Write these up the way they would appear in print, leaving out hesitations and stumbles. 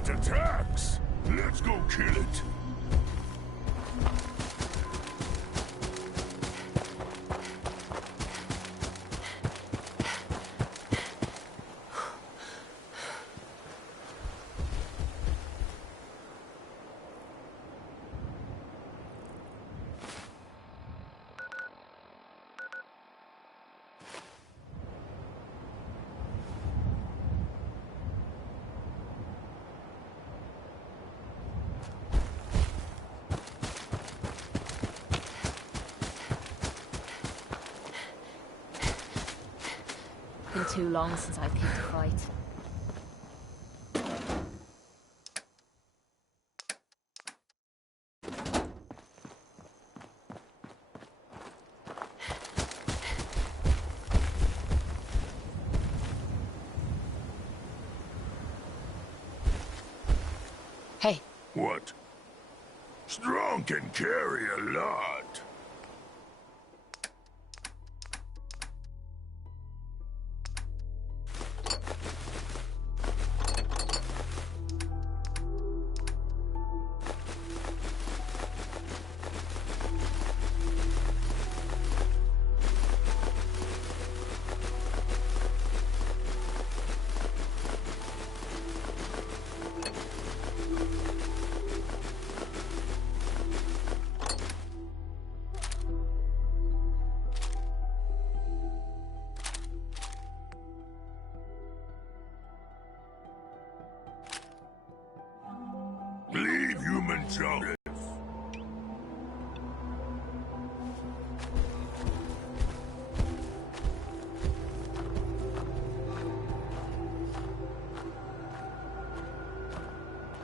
It attacks! Let's go kill it! Been too long since I've picked a fight. Hey. What? Strong can carry a lot. Leave human justice.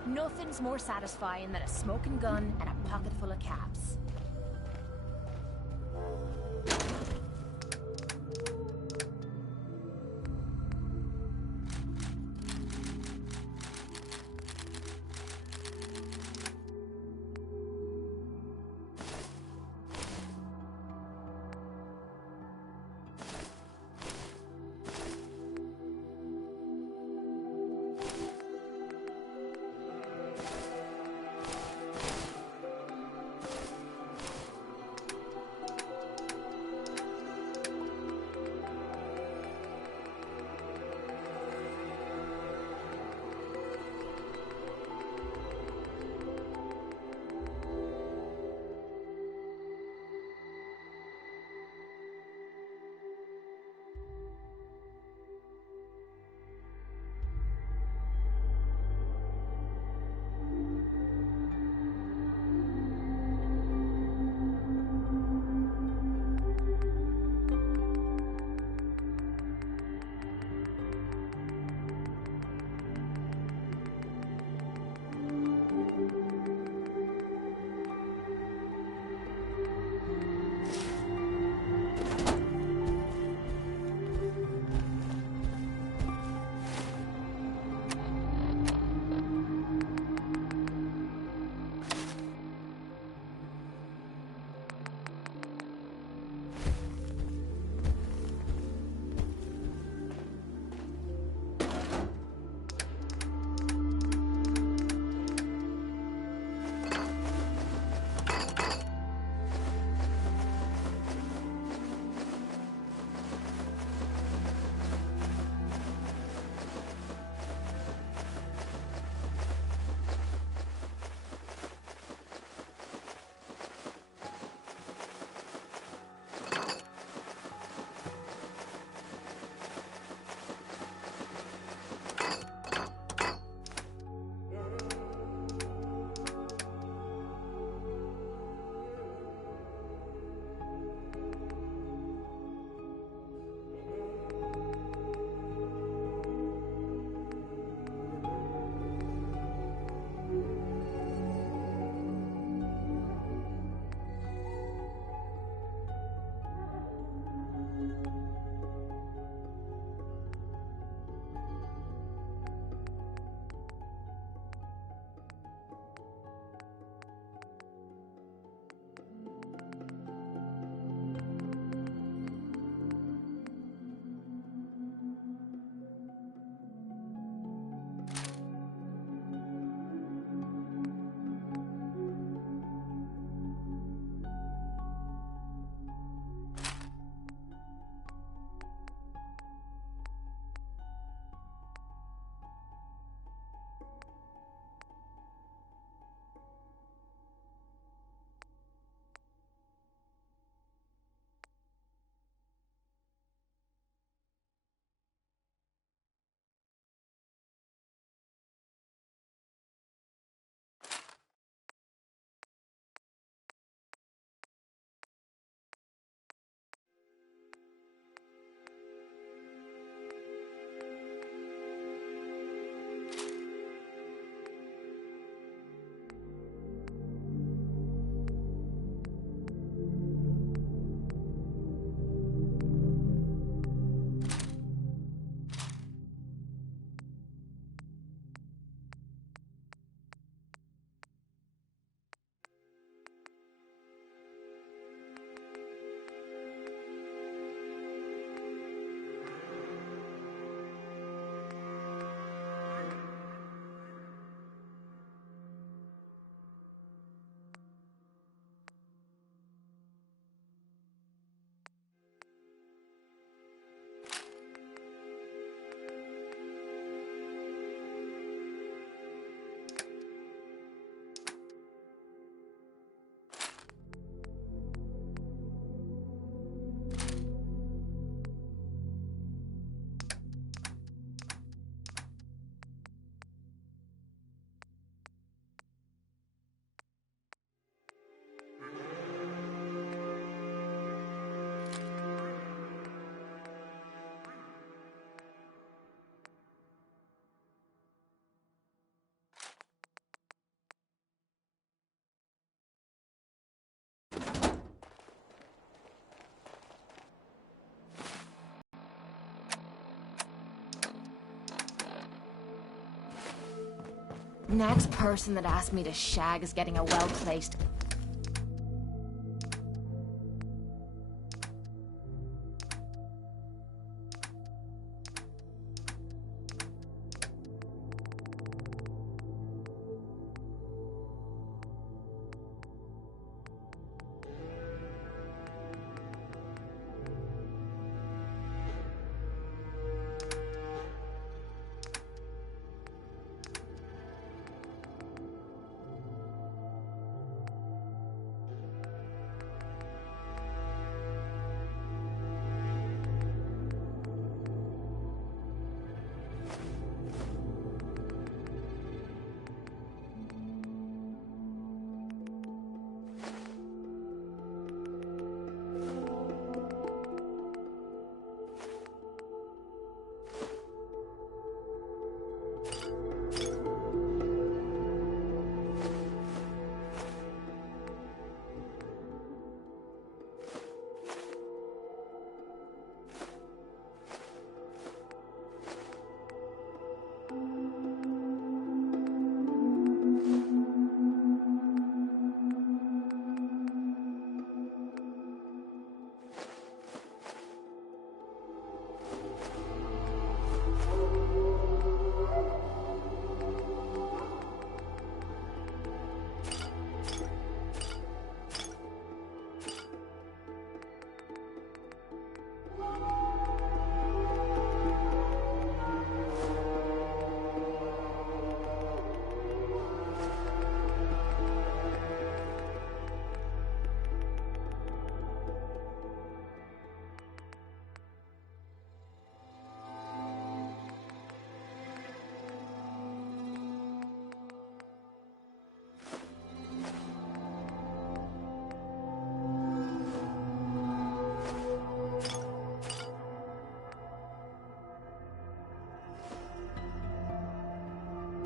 Nothing's more satisfying than a smoking gun and a pocket full of caps. Next person that asks me to shag is getting a well-placed...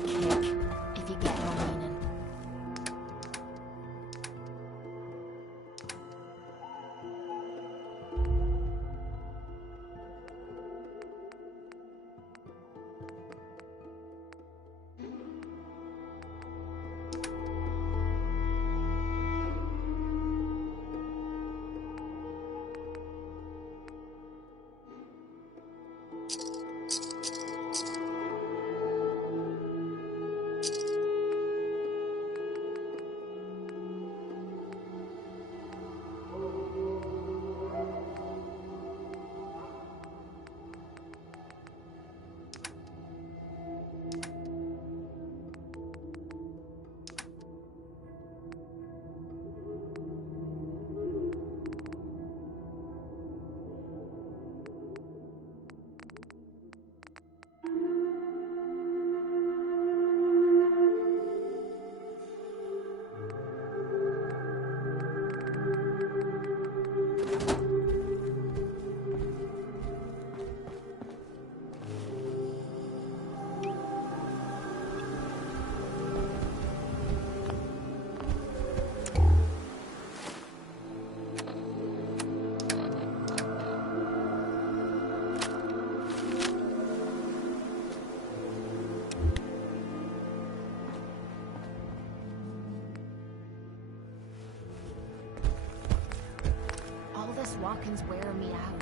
If you get my meaning. This walking's wearing me out.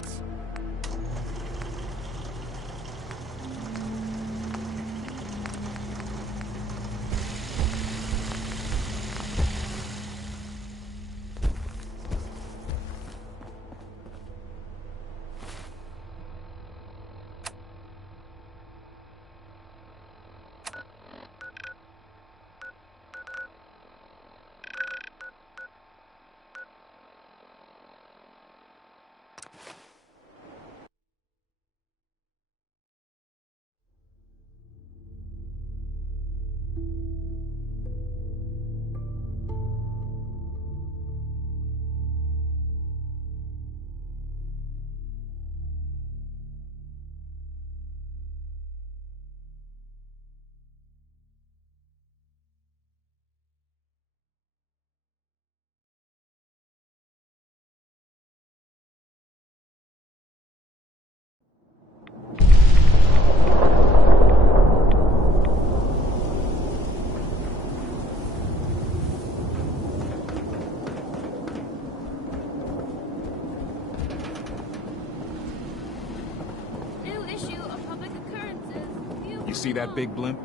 See that big blimp?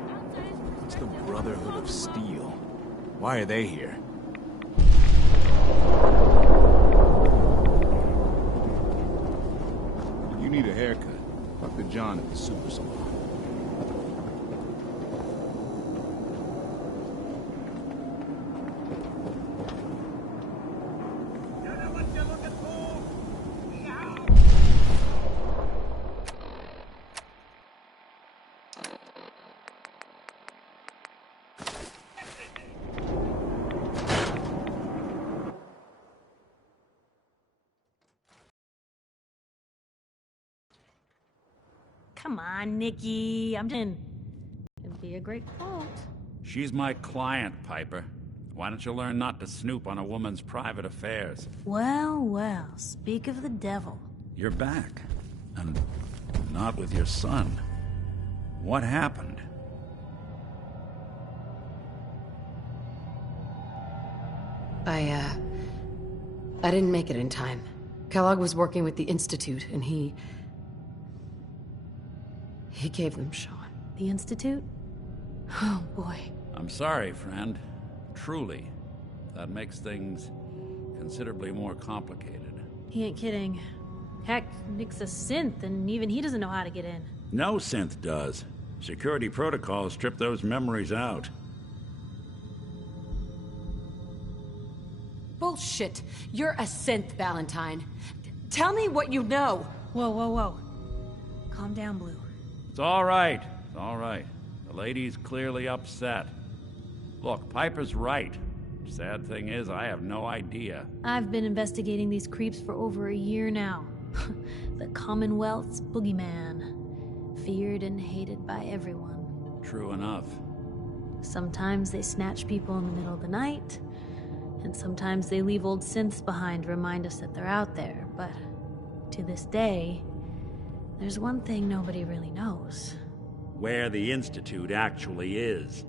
It's the Brotherhood of Steel. Why are they here? You need a haircut. Talk to John at the Super Salon. Come on, Nikki. I'm just... It'd be a great quote. She's my client, Piper. Why don't you learn not to snoop on a woman's private affairs? Well, well, speak of the devil. You're back. And not with your son. What happened? I didn't make it in time. Kellogg was working with the Institute, and he gave them Sean. The Institute? Oh, boy. I'm sorry, friend. Truly. That makes things considerably more complicated. He ain't kidding. Heck, Nick's a synth, and even he doesn't know how to get in. No synth does. Security protocols strip those memories out. Bullshit. You're a synth, Valentine. Tell me what you know. Whoa, whoa, whoa. Calm down, Blue. It's all right. It's all right. The lady's clearly upset. Look, Piper's right. Sad thing is, I have no idea. I've been investigating these creeps for over a year now. The Commonwealth's boogeyman. Feared and hated by everyone. True enough. Sometimes they snatch people in the middle of the night, and sometimes they leave old synths behind to remind us that they're out there, but to this day, there's one thing nobody really knows. Where the Institute actually is.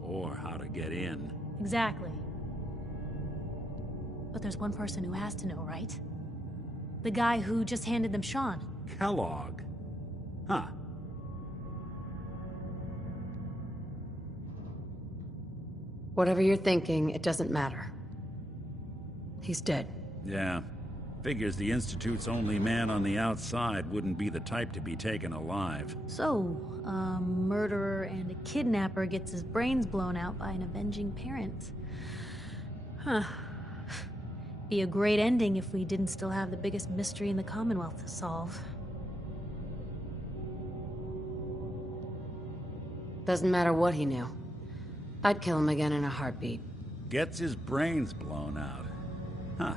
Or how to get in. Exactly. But there's one person who has to know, right? The guy who just handed them Sean. Kellogg? Huh. Whatever you're thinking, it doesn't matter. He's dead. Yeah. Figures the Institute's only man on the outside wouldn't be the type to be taken alive. So, a murderer and a kidnapper gets his brains blown out by an avenging parent. Huh. Be a great ending if we didn't still have the biggest mystery in the Commonwealth to solve. Doesn't matter what he knew. I'd kill him again in a heartbeat. Gets his brains blown out. Huh.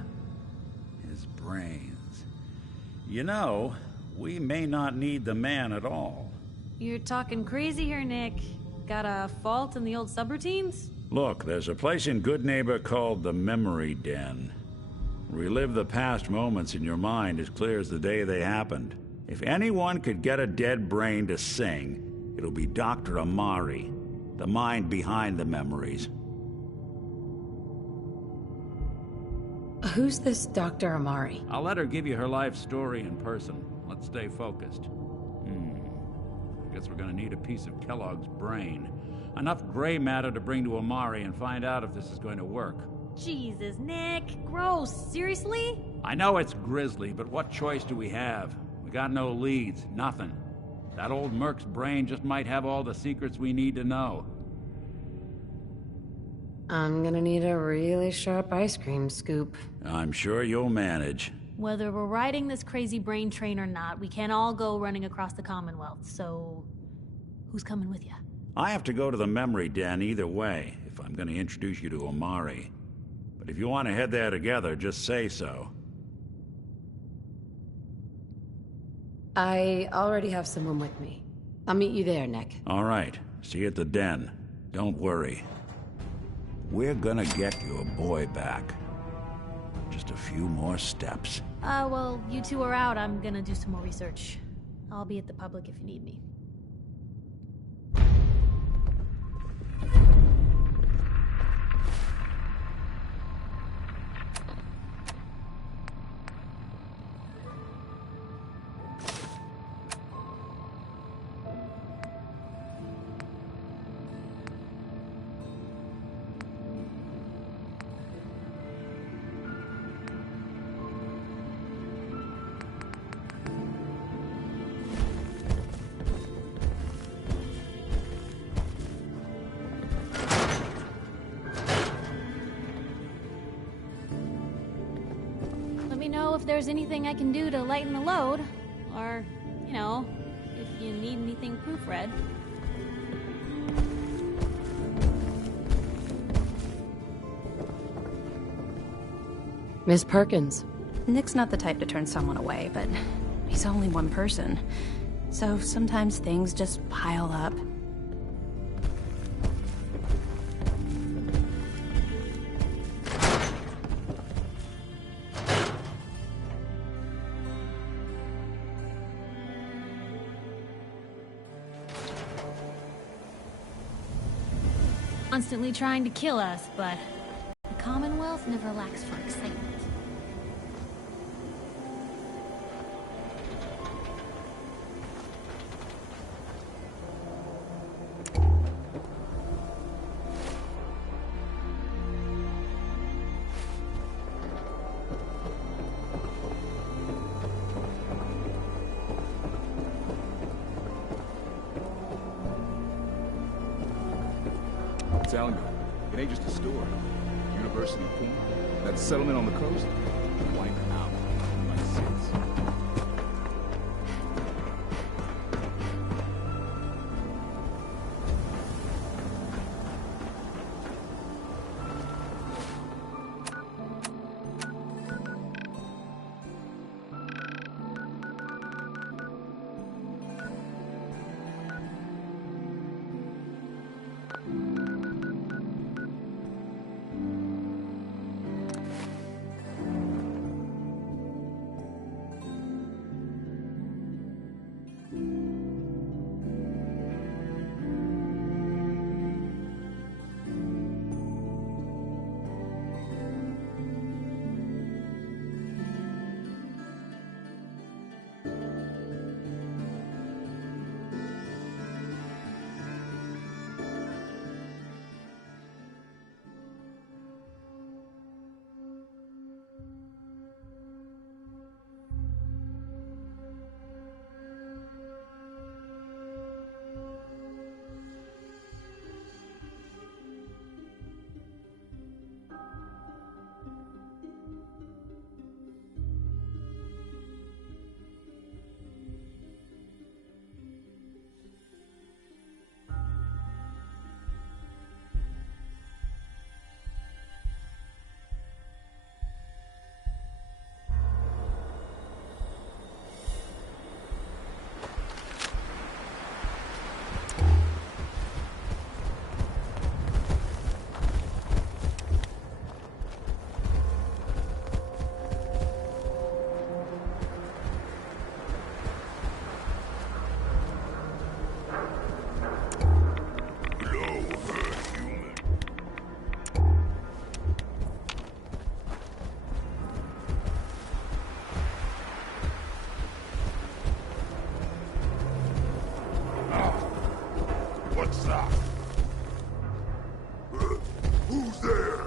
His brains. You know, we may not need the man at all. You're talking crazy here, Nick. Got a fault in the old subroutines? Look, there's a place in Good Neighbor called the Memory Den. Relive the past moments in your mind as clear as the day they happened. If anyone could get a dead brain to sing, it'll be Dr. Amari, the mind behind the memories. Who's this Dr. Amari? I'll let her give you her life story in person. Let's stay focused. I guess we're gonna need a piece of Kellogg's brain. Enough gray matter to bring to Amari and find out if this is going to work. Jesus, Nick. Gross. Seriously? I know it's grisly, but what choice do we have? We got no leads, nothing. That old Merc's brain just might have all the secrets we need to know. I'm gonna need a really sharp ice cream scoop. I'm sure you'll manage. Whether we're riding this crazy brain train or not, we can't all go running across the Commonwealth, so... who's coming with you? I have to go to the Memory Den either way, if I'm going to introduce you to Amari. But if you want to head there together, just say so. I already have someone with me. I'll meet you there, Nick. All right. See you at the den. Don't worry. We're gonna get your boy back. Just a few more steps. Well, you two are out. I'm gonna do some more research. I'll be at the public if you need me. know if there's anything I can do to lighten the load. Or, you know, if you need anything proofread. Miss Perkins. Nick's not the type to turn someone away, but he's only one person. So sometimes things just pile up. Constantly trying to kill us, but the Commonwealth never lacks for excitement. I'm telling you, it ain't just a store. University Point, that settlement on the coast, wiping out like since. What's that? Who's there?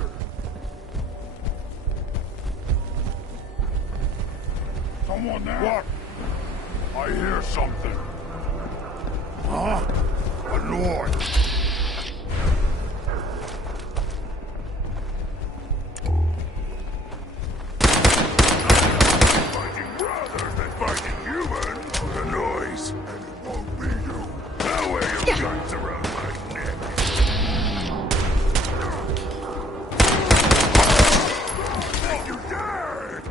Someone there? What? I hear something. Huh? A noise. Fighting brothers than fighting humans. The noise. And it won't be you. Now wear your guns around my neck. Think you dare!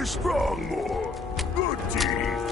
me strong more. Good teeth.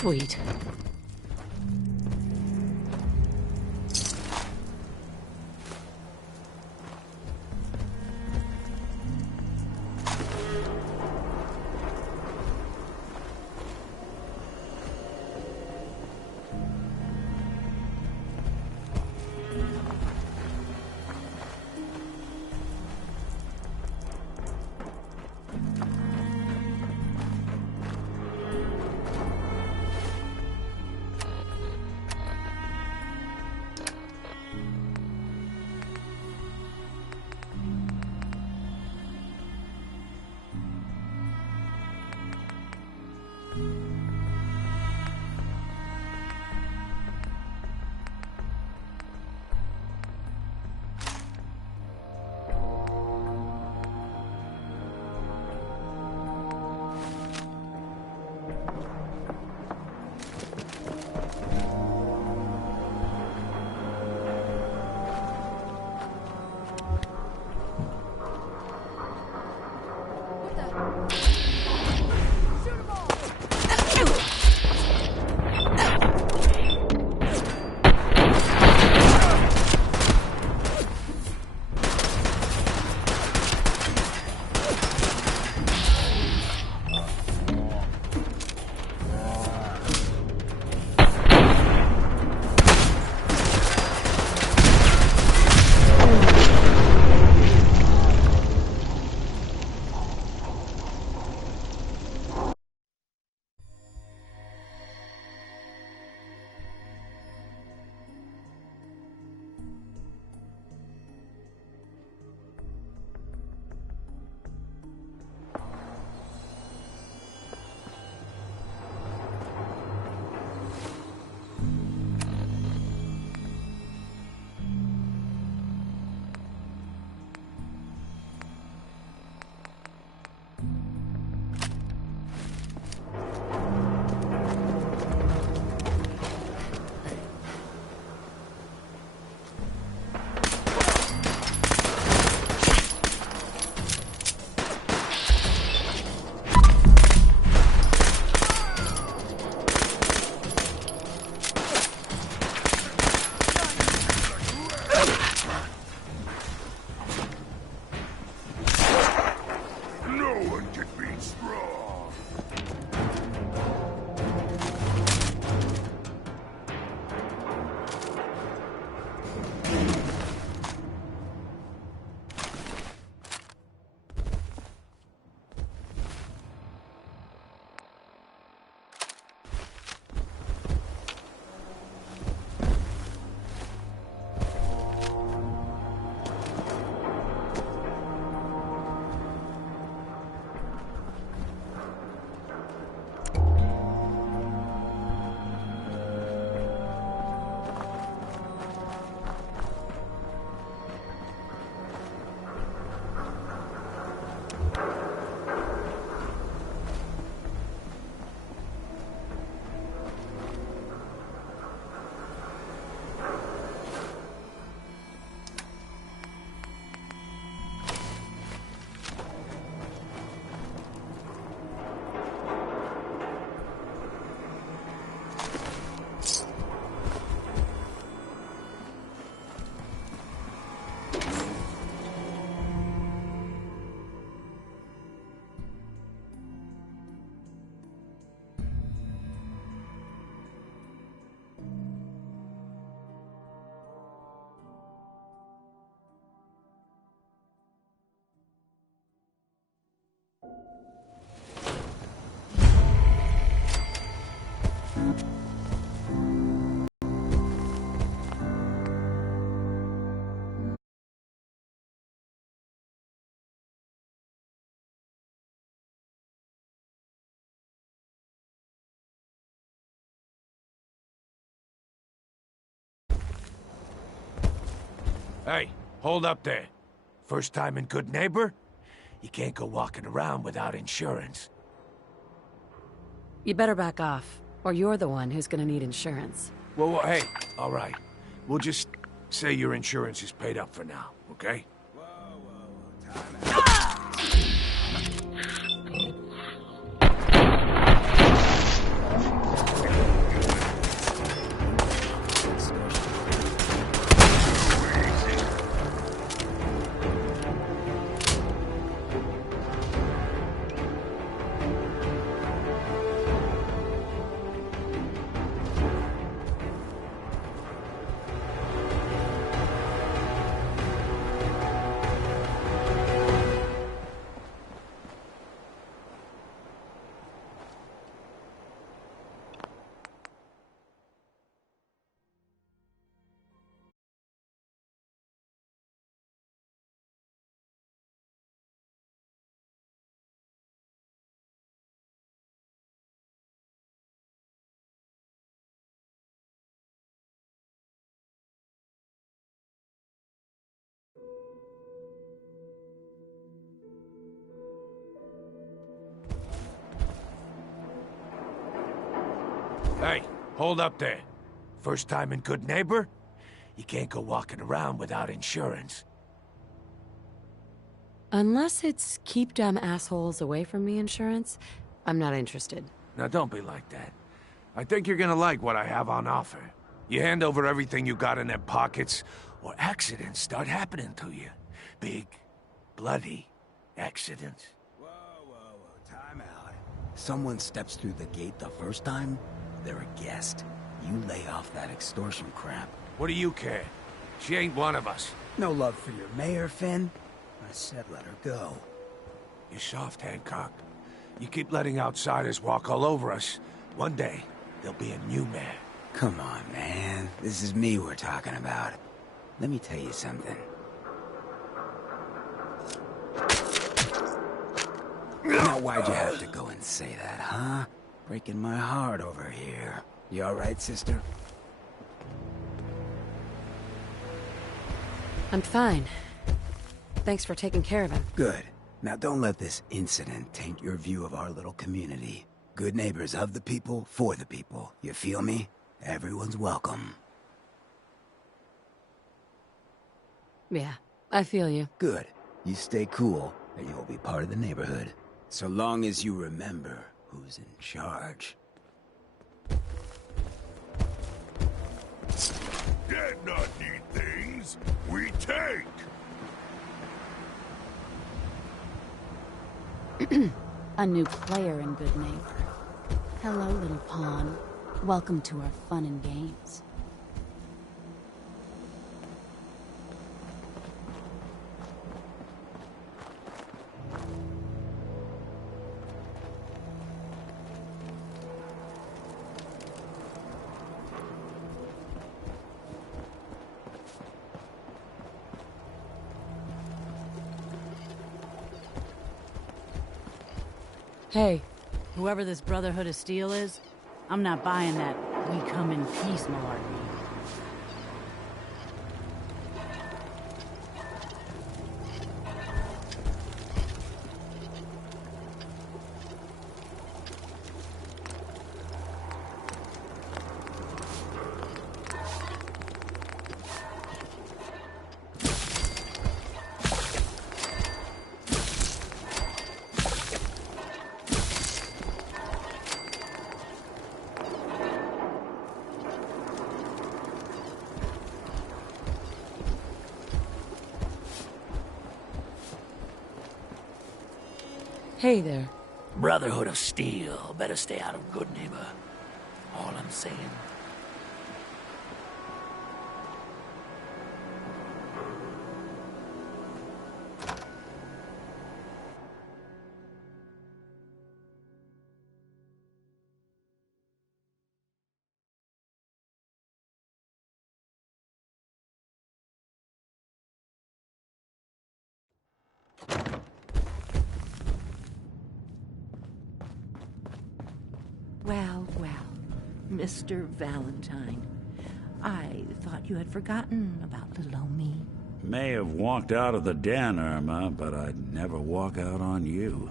Sweet. Hey, hold up there. First time in Good Neighbor? You can't go walking around without insurance. You better back off, or you're the one who's gonna need insurance. Well, hey, all right. We'll just say your insurance is paid up for now, okay? Hey, hold up there. First time in Good Neighbor? You can't go walking around without insurance. Unless it's keep dumb assholes away from me insurance, I'm not interested. Now don't be like that. I think you're gonna like what I have on offer. You hand over everything you got in them pockets, or accidents start happening to you. Big, bloody accidents. Whoa, time out. Someone steps through the gate the first time, they're a guest. You lay off that extortion crap. What do you care? She ain't one of us. No love for your mayor, Finn? I said let her go. You're soft, Hancock. You keep letting outsiders walk all over us. One day, there'll be a new mayor. Come on, man. This is me we're talking about. Let me tell you something. Now why'd you have to go and say that, huh? Breaking my heart over here. You alright, sister? I'm fine. Thanks for taking care of him. Good. Now don't let this incident taint your view of our little community. Good neighbors of the people, for the people. You feel me? Everyone's welcome. Yeah, I feel you. Good. You stay cool, and you'll be part of the neighborhood. So long as you remember who's in charge. Dead not need things. We take. A new player in Good Neighbor. Hello, little pawn. Welcome to our fun and games. Hey, Whoever this Brotherhood of Steel is, I'm not buying that we come in peace malarkey. hey there. Brotherhood of Steel. Better stay out of Good Neighbor. All I'm saying. Well, well, Mr. Valentine. I thought you had forgotten about little old me. May have walked out of the den, Irma, but I'd never walk out on you.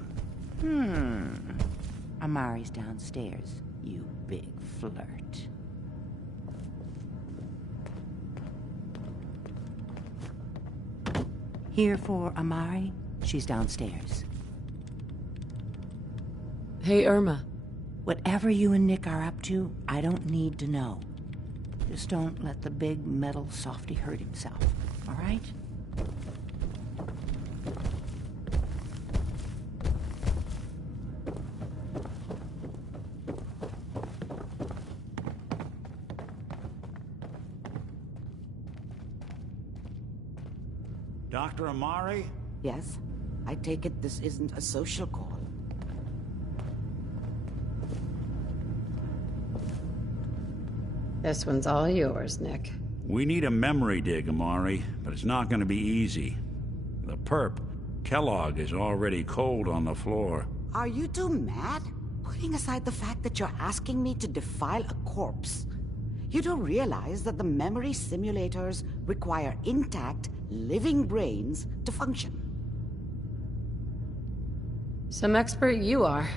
Amari's downstairs, you big flirt. Here for Amari? She's downstairs. Hey, Irma. Whatever you and Nick are up to, I don't need to know. Just don't let the big metal softy hurt himself, all right? Dr. Amari? Yes? I take it this isn't a social call. This one's all yours, Nick. We need a memory dig, Amari, but it's not going to be easy. The perp, Kellogg, is already cold on the floor. Are you two mad? Putting aside the fact that you're asking me to defile a corpse, you do realize that the memory simulators require intact, living brains to function. Some expert you are.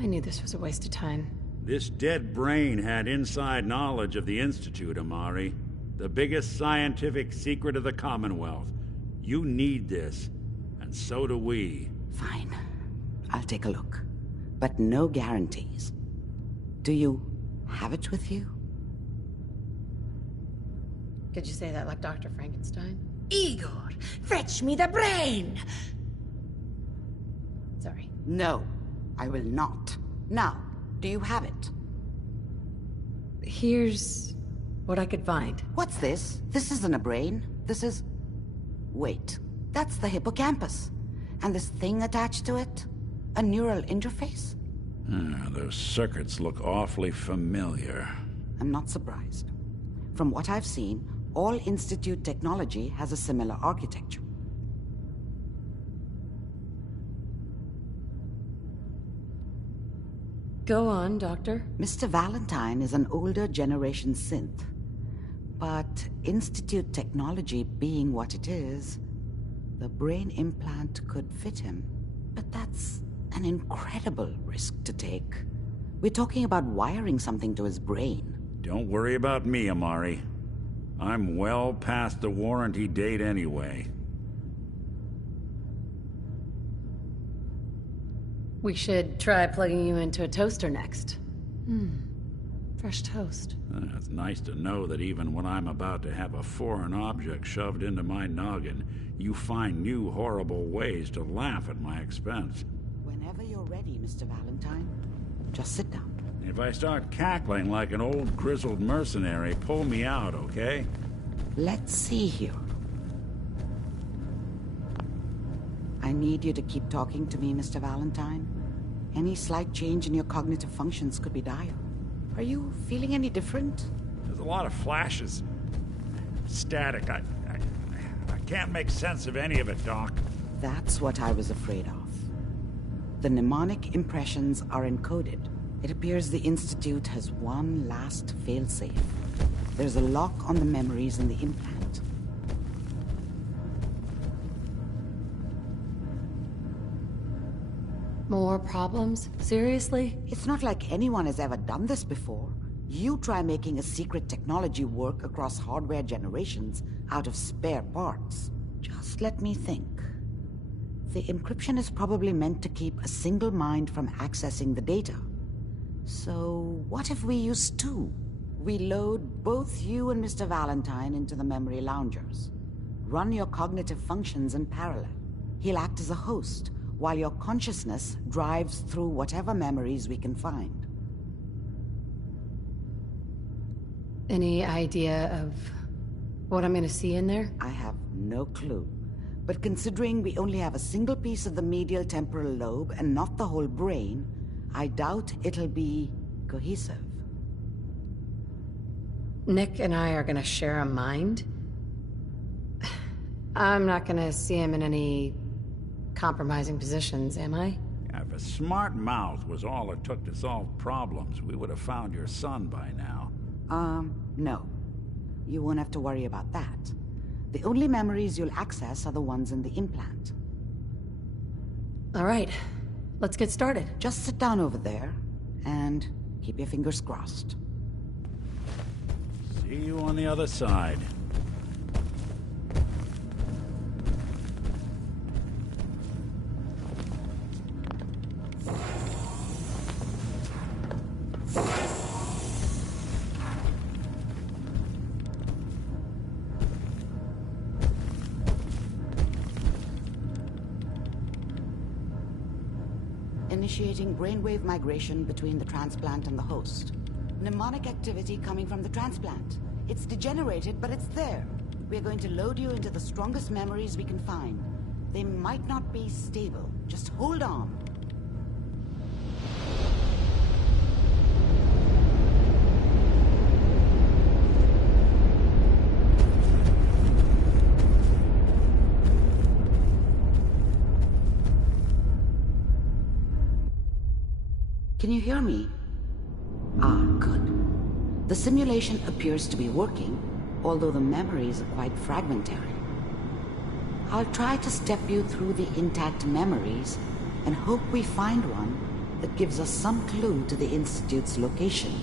I knew this was a waste of time. This dead brain had inside knowledge of the Institute, Amari. The biggest scientific secret of the Commonwealth. You need this, and so do we. Fine. I'll take a look. But no guarantees. Do you have it with you? Could you say that like Dr. Frankenstein? Igor, fetch me the brain! Sorry. No, I will not. Now, do you have it? Here's what I could find. What's this? This isn't a brain. This is... Wait. That's the hippocampus. And this thing attached to it? A neural interface? Those circuits look awfully familiar. I'm not surprised. From what I've seen, all Institute technology has a similar architecture. Go on, Doctor. Mr. Valentine is an older generation synth. But Institute technology being what it is, the brain implant could fit him. But that's an incredible risk to take. We're talking about wiring something to his brain. Don't worry about me, Amari. I'm well past the warranty date anyway. We should try plugging you into a toaster next. Fresh toast. It's nice to know that even when I'm about to have a foreign object shoved into my noggin, you find new horrible ways to laugh at my expense. Whenever you're ready, Mr. Valentine, just sit down. If I start cackling like an old grizzled mercenary, pull me out, okay? Let's see here. I need you to keep talking to me, Mr. Valentine. Any slight change in your cognitive functions could be dire. Are you feeling any different? There's a lot of flashes. Static. I can't make sense of any of it, Doc. That's what I was afraid of. The mnemonic impressions are encoded. It appears the Institute has one last failsafe. There's a lock on the memories in the implant. More problems? Seriously? It's not like anyone has ever done this before. You try making a secret technology work across hardware generations out of spare parts. Just let me think. The encryption is probably meant to keep a single mind from accessing the data. So, what if we use two? We load both you and Mr. Valentine into the memory loungers. Run your cognitive functions in parallel. He'll act as a host, while your consciousness drives through whatever memories we can find. Any idea of what I'm gonna see in there? I have no clue. But considering we only have a single piece of the medial temporal lobe and not the whole brain, I doubt it'll be cohesive. Nick and I are gonna share a mind? I'm not gonna see him in any compromising positions, am I? If a smart mouth was all it took to solve problems, we would have found your son by now. No. You won't have to worry about that. The only memories you'll access are the ones in the implant. All right, let's get started. Just sit down over there, and keep your fingers crossed. See you on the other side. Initiating brainwave migration between the transplant and the host. Mnemonic activity coming from the transplant. It's degenerated, but it's there. We're going to load you into the strongest memories we can find. They might not be stable. Just hold on. Can you hear me? Ah, good. The simulation appears to be working, although the memories are quite fragmentary. I'll try to step you through the intact memories and hope we find one that gives us some clue to the Institute's location.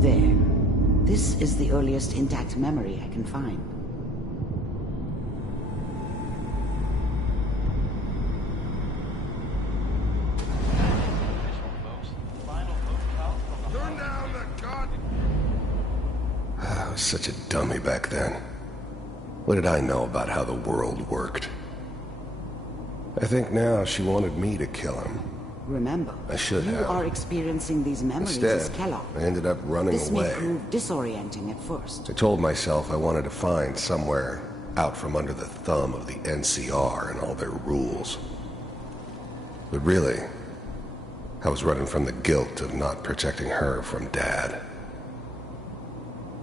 There. This is the earliest intact memory I can find. Such a dummy back then. What did I know about how the world worked? I think now she wanted me to kill him. Remember, I should have. You are experiencing these memories Instead, as Kellogg. I ended up running This away. may prove disorienting at first. I told myself I wanted to find somewhere out from under the thumb of the NCR and all their rules. But really, I was running from the guilt of not protecting her from Dad.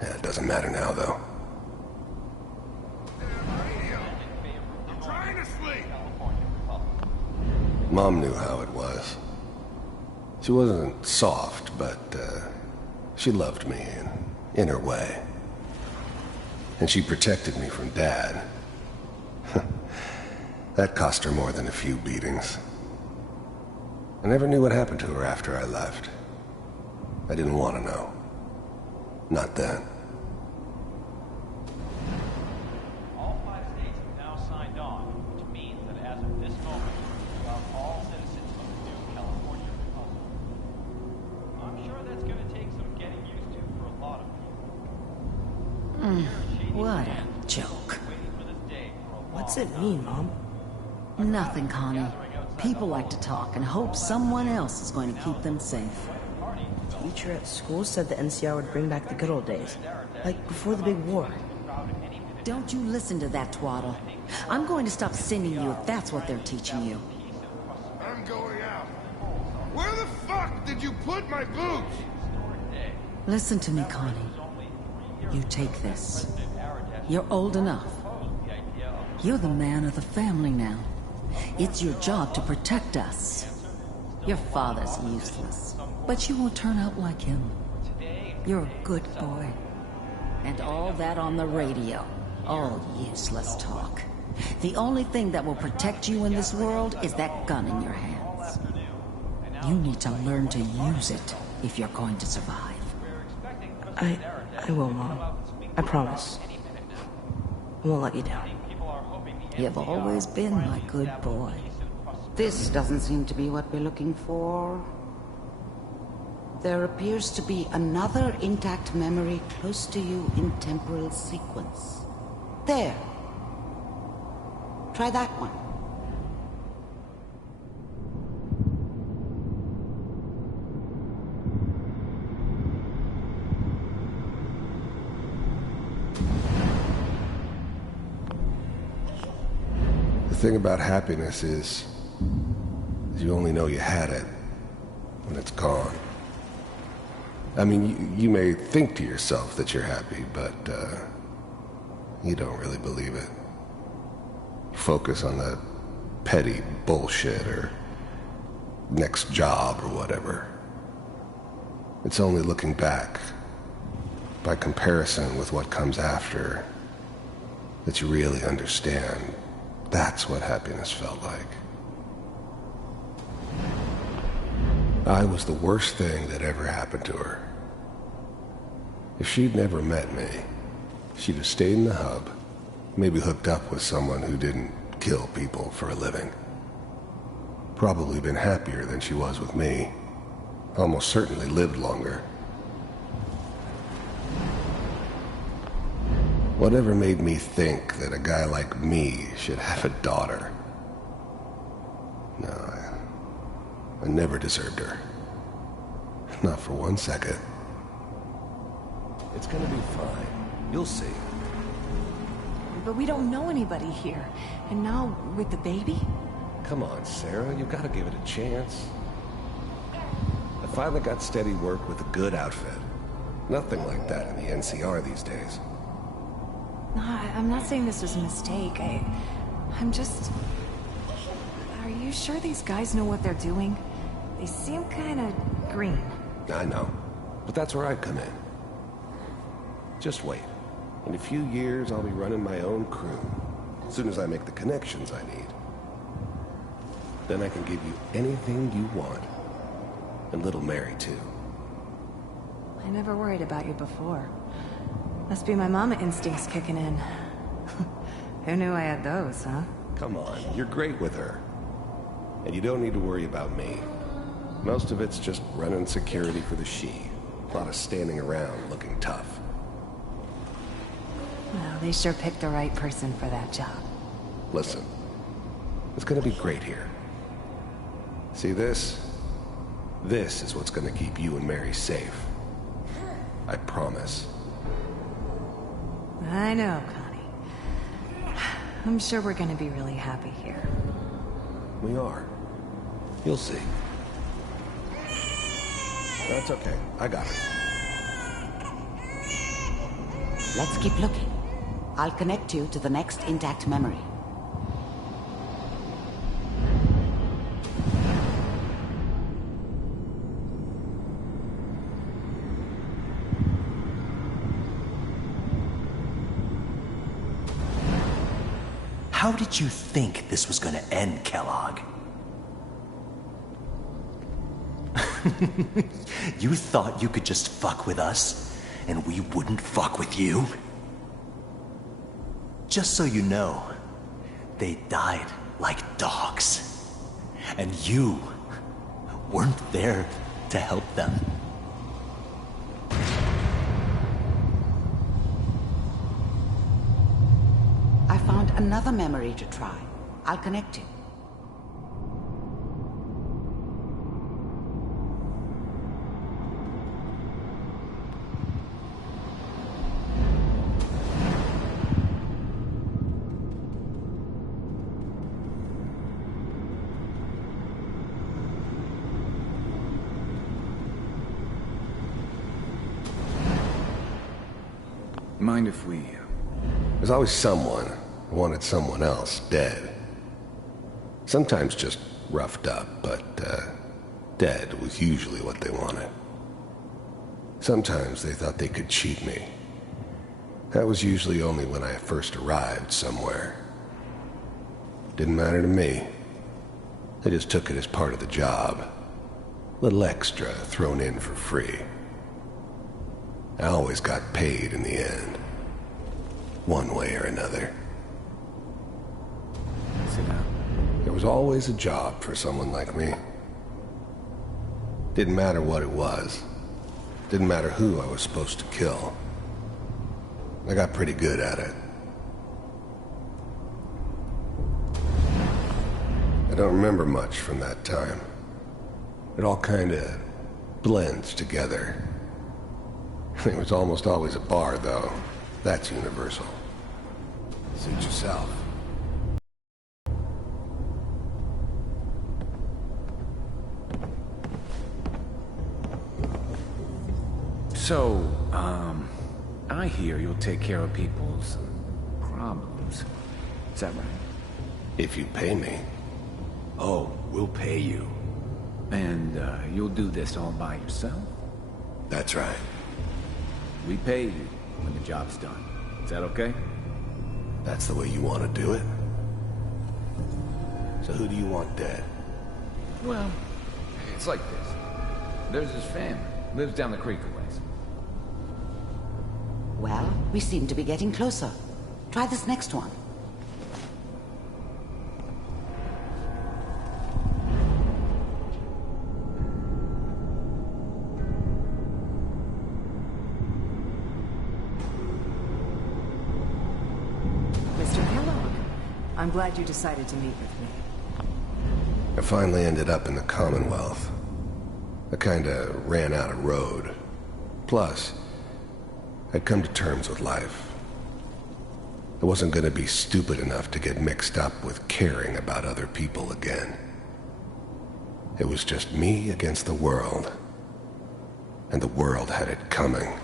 Yeah, it doesn't matter now, though. I'm trying to sleep. Mom knew how it was. She wasn't soft, but she loved me in her way. And she protected me from Dad. That cost her more than a few beatings. I never knew what happened to her after I left. I didn't want to know. Not then. All 5 states have now signed on, which means that as of this moment, about all citizens of the new California Republic. I'm sure that's going to take some getting used to for a lot of people. What a joke. What's it mean, Mom? Nothing, Connie. People like to talk and hope someone else is going to keep them safe. Teacher at school said the NCR would bring back the good old days, like before the big war. Don't you listen to that twaddle. I'm going to stop sending you if that's what they're teaching you. I'm going out. Where the fuck did you put my boots? Listen to me, Connie. You take this. You're old enough. You're the man of the family now. It's your job to protect us. Your father's useless, but you won't turn out like him. You're a good boy. And all that on the radio, all useless talk. The only thing that will protect you in this world is that gun in your hands. You need to learn to use it if you're going to survive. I will, Mom. I promise. I won't let you down. You've always been my good boy. This doesn't seem to be what we're looking for. There appears to be another intact memory close to you in temporal sequence. There. Try that one. The thing about happiness is you only know you had it when it's gone. I mean, you may think to yourself that you're happy, but you don't really believe it. focus on that petty bullshit or next job or whatever. It's only looking back, by comparison with what comes after, that you really understand that's what happiness felt like. I was the worst thing that ever happened to her. If she'd never met me, she'd have stayed in the hub, maybe hooked up with someone who didn't kill people for a living. Probably been happier than she was with me. Almost certainly lived longer. Whatever made me think that a guy like me should have a daughter? No, I never deserved her. Not for 1 second. It's gonna be fine. You'll see. But we don't know anybody here. And now, with the baby? Come on, Sarah, you gotta give it a chance. I finally got steady work with a good outfit. Nothing like that in the NCR these days. No, I'm not saying this was a mistake. I'm just... Are you sure these guys know what they're doing? They seem kinda green. I know, but that's where I come in. Just wait. In a few years, I'll be running my own crew. As soon as I make the connections I need. Then I can give you anything you want. And little Mary, too. I never worried about you before. Must be my mama instincts kicking in. Who knew I had those, huh? Come on, you're great with her. And you don't need to worry about me. Most of it's just running security for the she. A lot of standing around looking tough. Well, they sure picked the right person for that job. Listen, it's gonna be great here. See this? This is what's gonna keep you and Mary safe. I promise. I know, Connie. I'm sure we're gonna be really happy here. We are. You'll see. That's okay. I got it. Let's keep looking. I'll connect you to the next intact memory. How did you think this was gonna end, Kellogg? You thought you could just fuck with us, and we wouldn't fuck with you? Just so you know, they died like dogs. And you weren't there to help them. I found another memory to try. I'll connect you. Mind if we... There's always someone who wanted someone else dead. Sometimes just roughed up, but dead was usually what they wanted. Sometimes they thought they could cheat me. That was usually only when I first arrived somewhere. Didn't matter to me. They just took it as part of the job. Little extra thrown in for free. I always got paid in the end. One way or another. Sit down. There was always a job for someone like me. Didn't matter what it was. Didn't matter who I was supposed to kill. I got pretty good at it. I don't remember much from that time. It all kinda blends together. It was almost always a bar, though. That's universal. Suit yourself. So, I hear you'll take care of people's problems. Is that right? If you pay me. Oh, we'll pay you. And you'll do this all by yourself? That's right. We pay you when the job's done. Is that okay? That's the way you want to do it? So who do you want dead? Well, it's like this. There's his family. Lives down the creek a ways. Well, we seem to be getting closer. Try this next one. Mr. Kellogg, I'm glad you decided to meet with me. I finally ended up in the Commonwealth. I kinda ran out of road. Plus, I'd come to terms with life. I wasn't gonna be stupid enough to get mixed up with caring about other people again. It was just me against the world. And the world had it coming.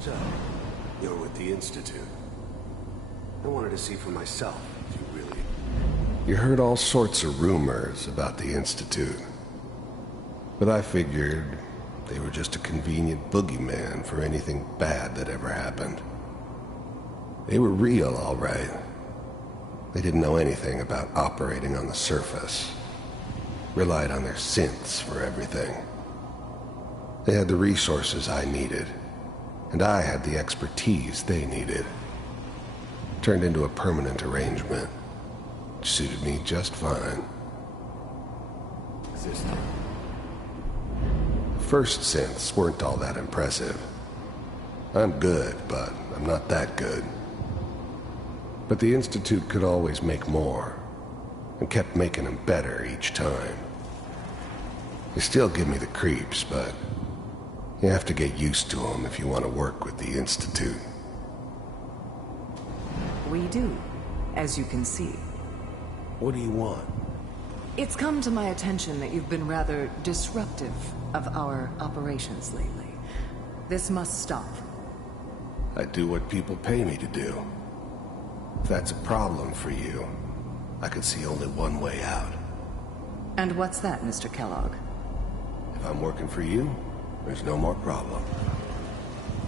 So, you're with the Institute. I wanted to see for myself if you really... You heard all sorts of rumors about the Institute. But I figured they were just a convenient boogeyman for anything bad that ever happened. They were real, all right. They didn't know anything about operating on the surface. Relied on their synths for everything. They had the resources I needed, and I had the expertise they needed. Turned into a permanent arrangement. Which suited me just fine. First synths weren't all that impressive. I'm good, but I'm not that good. But the Institute could always make more, and kept making them better each time. They still give me the creeps, but you have to get used to them if you want to work with the Institute. We do, as you can see. What do you want? It's come to my attention that you've been rather disruptive of our operations lately. This must stop. I do what people pay me to do. If that's a problem for you, I could see only one way out. And what's that, Mr. Kellogg? If I'm working for you, there's no more problem.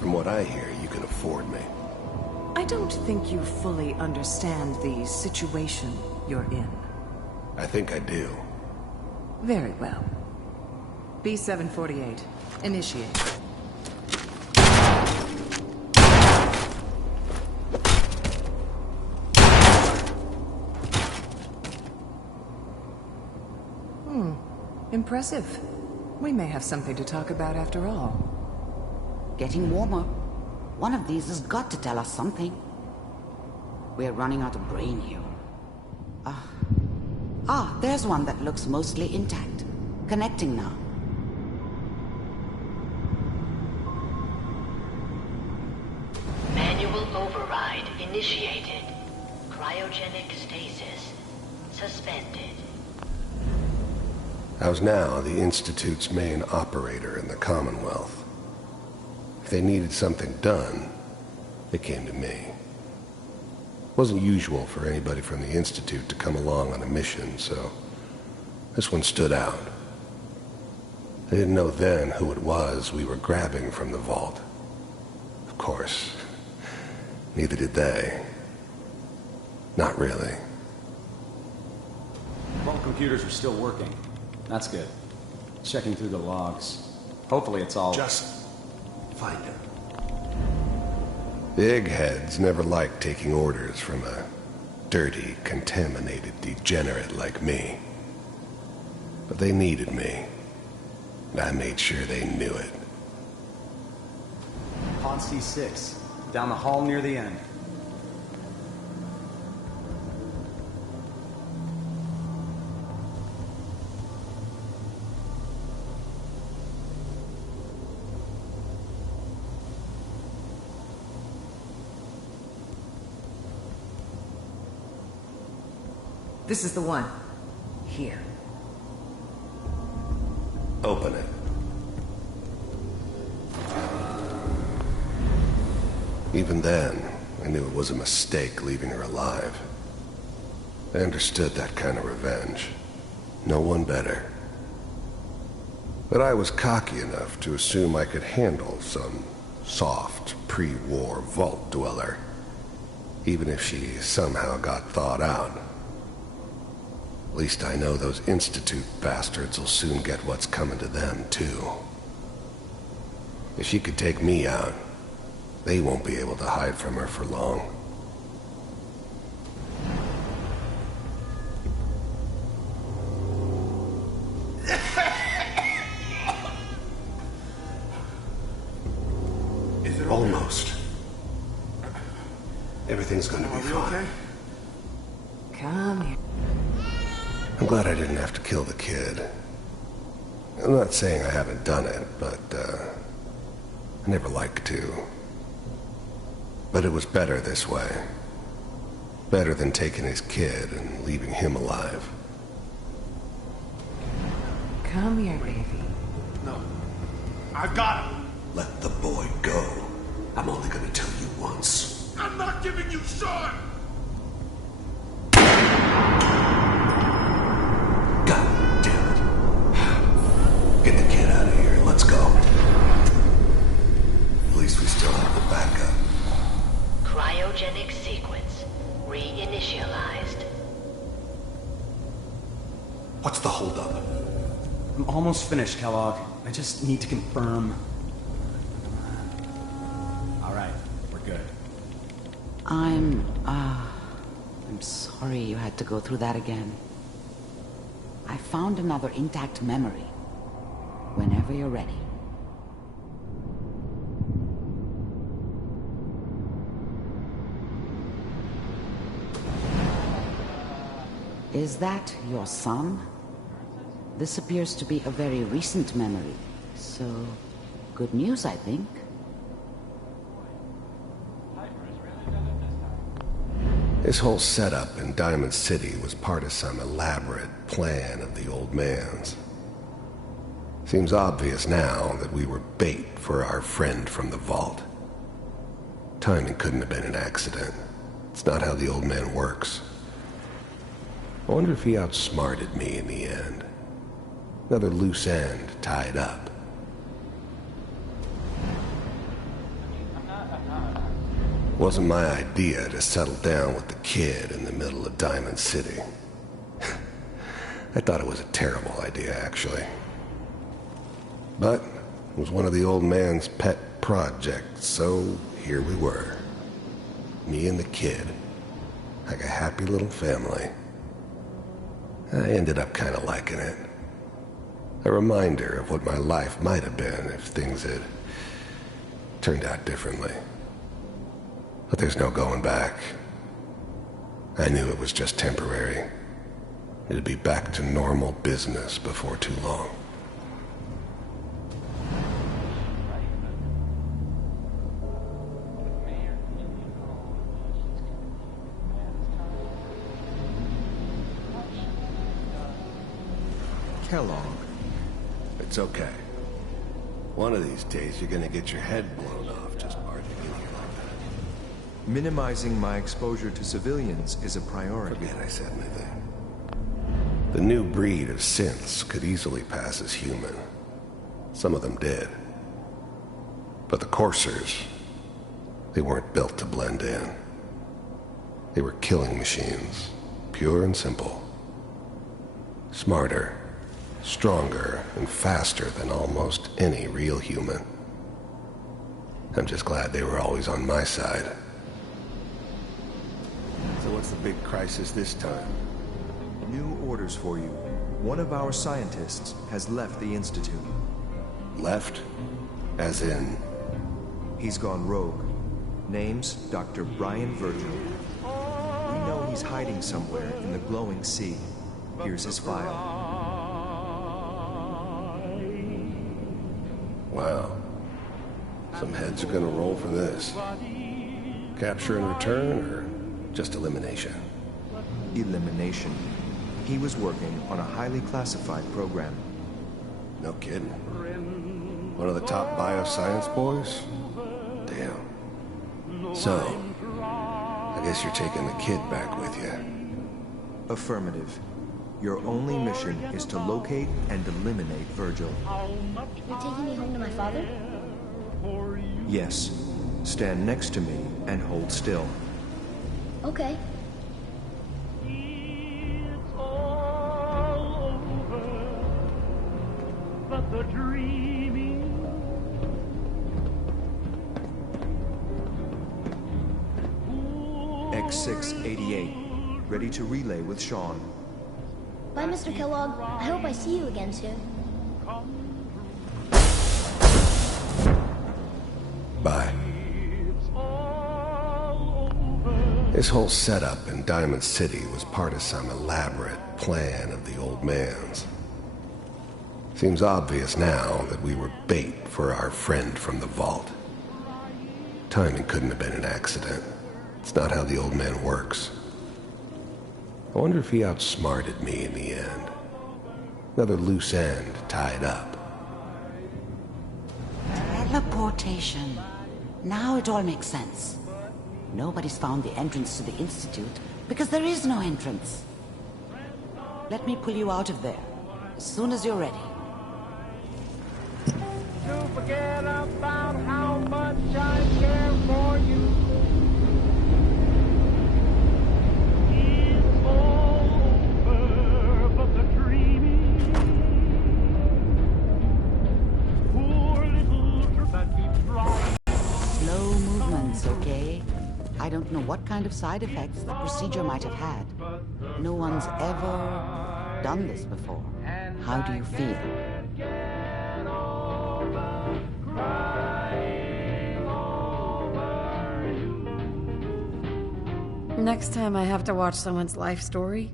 From what I hear, you can afford me. I don't think you fully understand the situation you're in. I think I do. Very well. B-748, initiate. Impressive. We may have something to talk about after all. Getting warmer. One of these has got to tell us something. We're running out of brain here. There's one that looks mostly intact. Connecting now. Manual override initiated. Cryogenic stasis suspended. I was now the Institute's main operator in the Commonwealth. If they needed something done, they came to me. It wasn't usual for anybody from the Institute to come along on a mission, so this one stood out. I didn't know then who it was we were grabbing from the vault. Of course, neither did they. Not really. Vault computers are still working. That's good. Checking through the logs. Hopefully it's all... Just find him. The eggheads never liked taking orders from a dirty, contaminated degenerate like me. But they needed me. And I made sure they knew it. Pod C6. Down the hall near the end. This is the one. Here. Open it. Even then, I knew it was a mistake leaving her alive. I understood that kind of revenge. No one better. But I was cocky enough to assume I could handle some soft, pre-war vault dweller, even if she somehow got thawed out. At least I know those Institute bastards will soon get what's coming to them, too. If she could take me out, they won't be able to hide from her for long. Almost. Everything's gonna be fine. Okay? Come here. I'm glad I didn't have to kill the kid. I'm not saying I haven't done it, but, I never liked to. But it was better this way. Better than taking his kid and leaving him alive. Come here, baby. No. I've got him. Let the boy go. I'm only gonna tell you once. I'm not giving you Sean! God damn it. Get the kid out of here. Let's go. At least we still have the backup. Cryogenic sequence reinitialized. What's the holdup? I'm almost finished, Kellogg. I just need to confirm. All right, we're good. I'm sorry you had to go through that again. I found another intact memory. Whenever you're ready. Is that your son? This appears to be a very recent memory, so good news, I think. This whole setup in Diamond City was part of some elaborate plan of the old man's. Seems obvious now that we were bait for our friend from the vault. Timing couldn't have been an accident. It's not how the old man works. I wonder if he outsmarted me in the end. Another loose end tied up. Wasn't my idea to settle down with the kid in the middle of Diamond City. I thought it was a terrible idea, actually. But it was one of the old man's pet projects, so here we were. Me and the kid, like a happy little family. I ended up kind of liking it. A reminder of what my life might have been if things had turned out differently. But there's no going back. I knew it was just temporary. It'd be back to normal business before too long. Kellogg. It's okay. One of these days you're gonna get your head blown off just barging in here like that. Minimizing my exposure to civilians is a priority. Forget I said anything. The new breed of synths could easily pass as human. Some of them did. But the coursers, they weren't built to blend in. They were killing machines, pure and simple. Smarter, stronger, and faster than almost any real human. I'm just glad they were always on my side. So what's the big crisis this time? New orders for you. One of our scientists has left the Institute. Left? As in? He's gone rogue. Name's Dr. Brian Virgil. We know he's hiding somewhere in the glowing sea. Here's his file. Wow. Some heads are gonna roll for this. Capture and return, or just elimination? Elimination. He was working on a highly classified program. No kidding. One of the top bioscience boys? Damn. So, I guess you're taking the kid back with you. Affirmative. Your only mission is to locate and eliminate Virgil. You're taking me home to my father? Yes. Stand next to me and hold still. Okay. But the dreaming X688, ready to relay with Sean. Bye, Mr. Kellogg. I hope I see you again soon. Bye. This whole setup in Diamond City was part of some elaborate plan of the old man's. Seems obvious now that we were bait for our friend from the vault. Timing couldn't have been an accident. It's not how the old man works. I wonder if he outsmarted me in the end. Another loose end tied up. Teleportation. Now it all makes sense. Nobody's found the entrance to the Institute because there is no entrance. Let me pull you out of there as soon as you're ready. to forget about how much I care for you. It's over, but the dreaming. Poor little trip that keeps drawing. Slow movements, okay? I don't know what kind of side effects the procedure might have had. No one's ever done this before. How do you feel? Next time I have to watch someone's life story,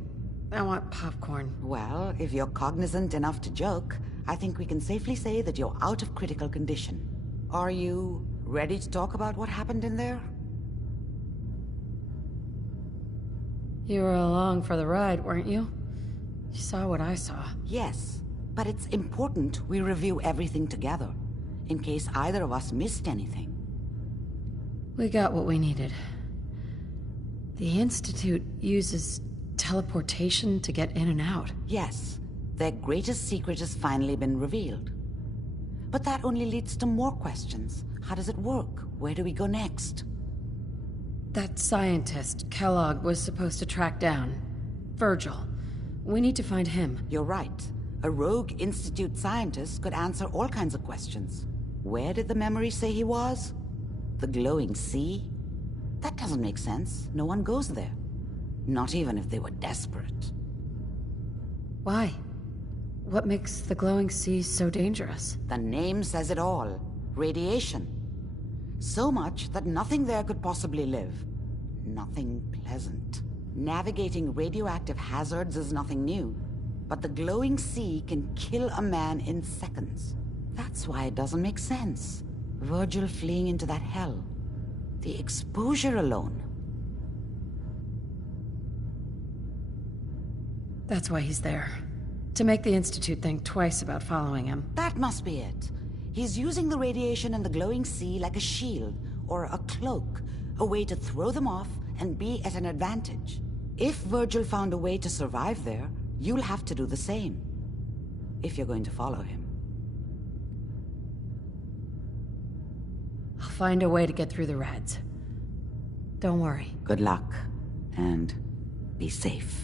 I want popcorn. Well, if you're cognizant enough to joke, I think we can safely say that you're out of critical condition. Are you ready to talk about what happened in there? You were along for the ride, weren't you? You saw what I saw. Yes, but it's important we review everything together, in case either of us missed anything. We got what we needed. The Institute uses teleportation to get in and out. Yes, their greatest secret has finally been revealed. But that only leads to more questions. How does it work? Where do we go next? That scientist, Kellogg, was supposed to track down. Virgil. We need to find him. You're right. A rogue Institute scientist could answer all kinds of questions. Where did the memory say he was? The glowing sea? That doesn't make sense. No one goes there. Not even if they were desperate. Why? What makes the glowing sea so dangerous? The name says it all. Radiation. So much that nothing there could possibly live. Nothing pleasant. Navigating radioactive hazards is nothing new. But the glowing sea can kill a man in seconds. That's why it doesn't make sense. Virgil fleeing into that hell. The exposure alone. That's why he's there. To make the Institute think twice about following him. That must be it. He's using the radiation and the glowing sea like a shield, or a cloak, a way to throw them off and be at an advantage. If Virgil found a way to survive there, you'll have to do the same. If you're going to follow him. I'll find a way to get through the reds. Don't worry. Good luck, and be safe.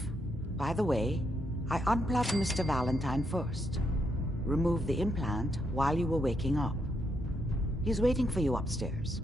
By the way, I unplugged Mr. Valentine first. Removed the implant while you were waking up. He's waiting for you upstairs.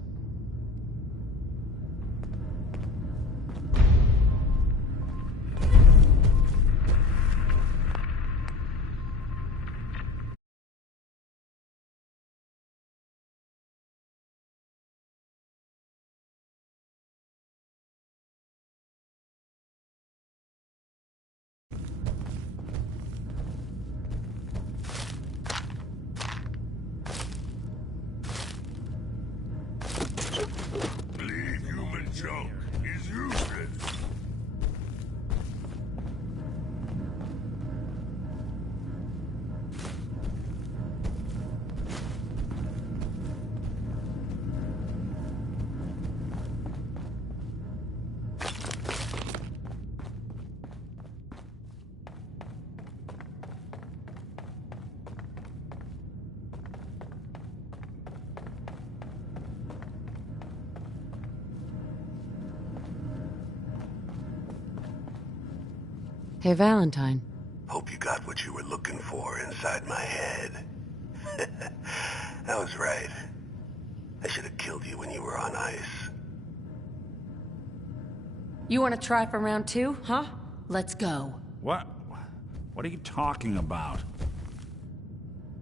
Leave human junk is useless. Hey, Valentine. Hope you got what you were looking for inside my head. I was right. I should have killed you when you were on ice. You want to try for round 2, huh? Let's go. What are you talking about?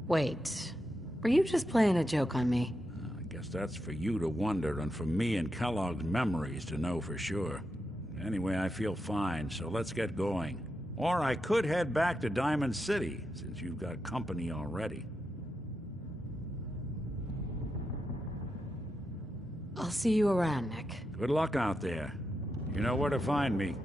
Wait. Were you just playing a joke on me? I guess that's for you to wonder and for me and Kellogg's memories to know for sure. Anyway, I feel fine, so let's get going. Or I could head back to Diamond City, since you've got company already. I'll see you around, Nick. Good luck out there. You know where to find me.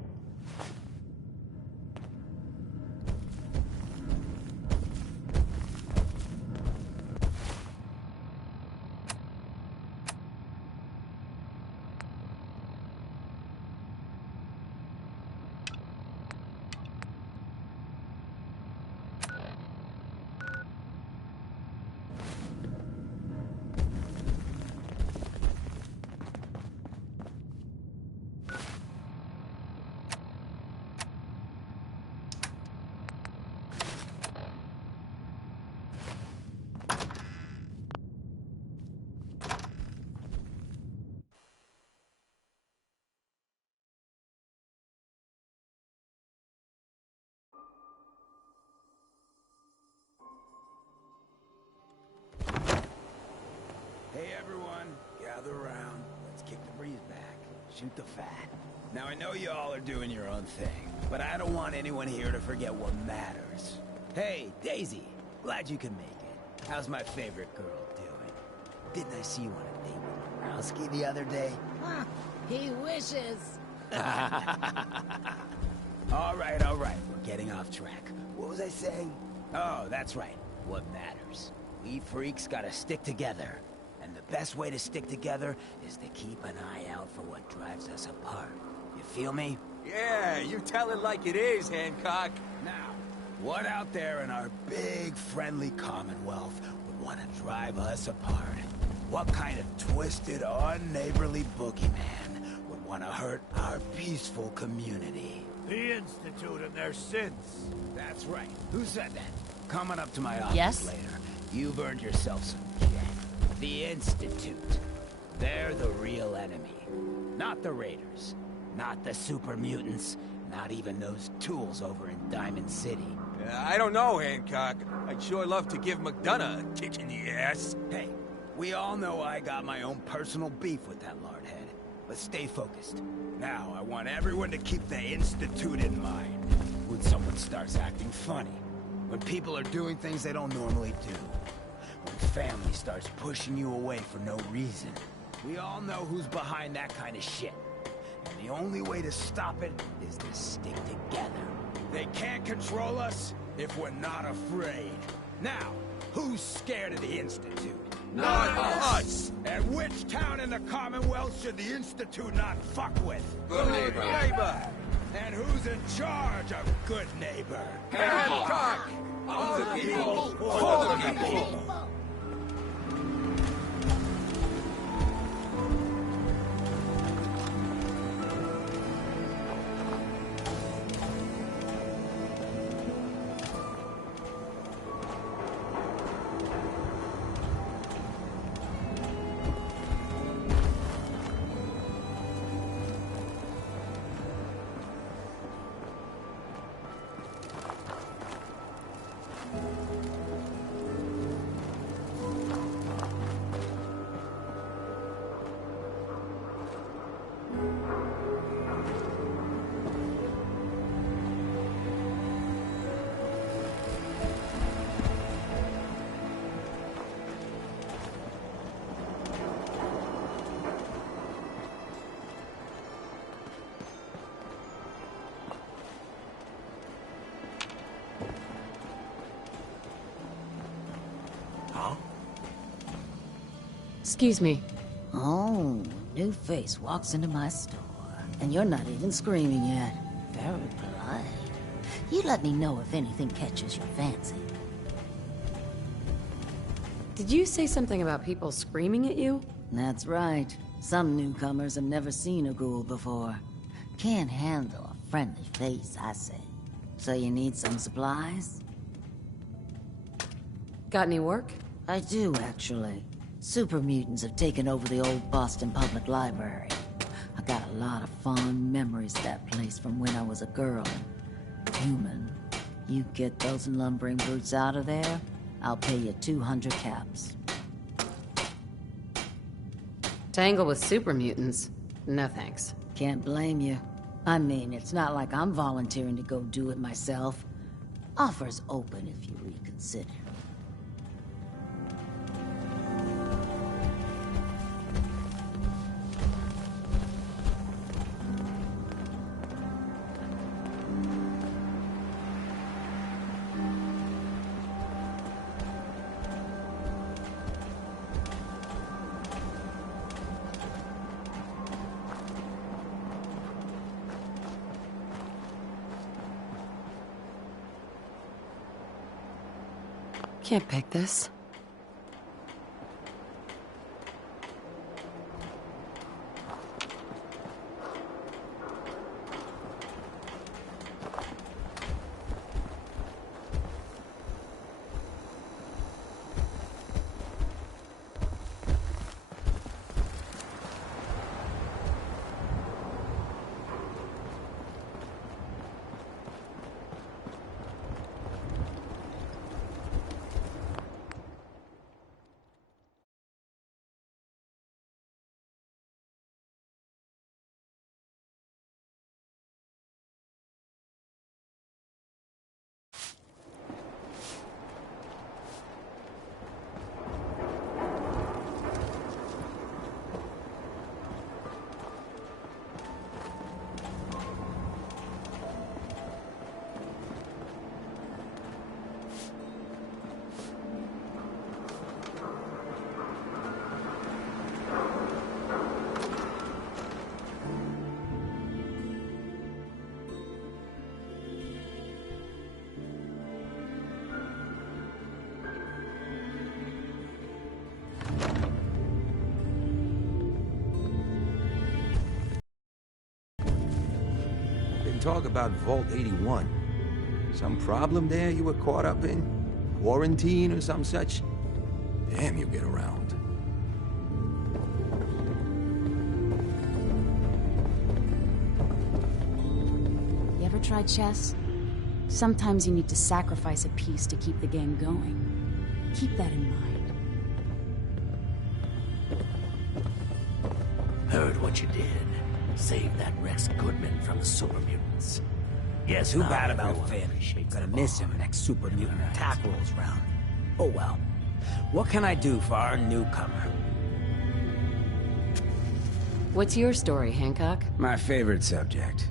Hey everyone, gather around. Let's kick the breeze back. Shoot the fat. Now I know you all are doing your own thing, but I don't want anyone here to forget what matters. Hey, Daisy, glad you could make it. How's my favorite girl doing? Didn't I see you on a date with Rowski the other day? He wishes. All right, we're getting off track. What was I saying? Oh, that's right. What matters. We freaks gotta stick together. And the best way to stick together is to keep an eye out for what drives us apart. You feel me? Yeah, you tell it like it is, Hancock. Now, what out there in our big, friendly Commonwealth would want to drive us apart? What kind of twisted, unneighborly boogeyman would want to hurt our peaceful community? The Institute and their sins. That's right. Who said that? Coming up to my office Yes? later, you've earned yourself some jet. The Institute. They're the real enemy. Not the Raiders. Not the super mutants. Not even those tools over in Diamond City. I don't know, Hancock. I'd sure love to give McDonough a kick in the ass. Hey, we all know I got my own personal beef with that lardhead. But stay focused. Now, I want everyone to keep the Institute in mind. When someone starts acting funny. When people are doing things they don't normally do. When family starts pushing you away for no reason. We all know who's behind that kind of shit. And the only way to stop it is to stick together. They can't control us if we're not afraid. Now, who's scared of the Institute? Not us! And which town in the Commonwealth should the Institute not fuck with? Good neighbor. And who's in charge of good neighbor? Hancock! Of the people, for the people. Excuse me. Oh, new face walks into my store. And you're not even screaming yet. Very polite. You let me know if anything catches your fancy. Did you say something about people screaming at you? That's right. Some newcomers have never seen a ghoul before. Can't handle a friendly face, I say. So you need some supplies? Got any work? I do, actually. Super mutants have taken over the old Boston Public Library. I got a lot of fond memories of that place from when I was a girl. Human, you get those lumbering brutes out of there, I'll pay you 200 caps. Tangle with super mutants? No thanks. Can't blame you. I mean, it's not like I'm volunteering to go do it myself. Offers open if you reconsider. Can't pick this. Talk about Vault 81. Some problem there you were caught up in? Quarantine or some such? Damn, you get around. You ever tried chess? Sometimes you need to sacrifice a piece to keep the game going. Keep that in mind. Heard what you did. Saved that Rex Goodman from the super mutants. Yes, Too bad about Finn. Gonna miss him next super mutant attack rolls round. Oh well. What can I do for our newcomer? What's your story, Hancock? My favorite subject.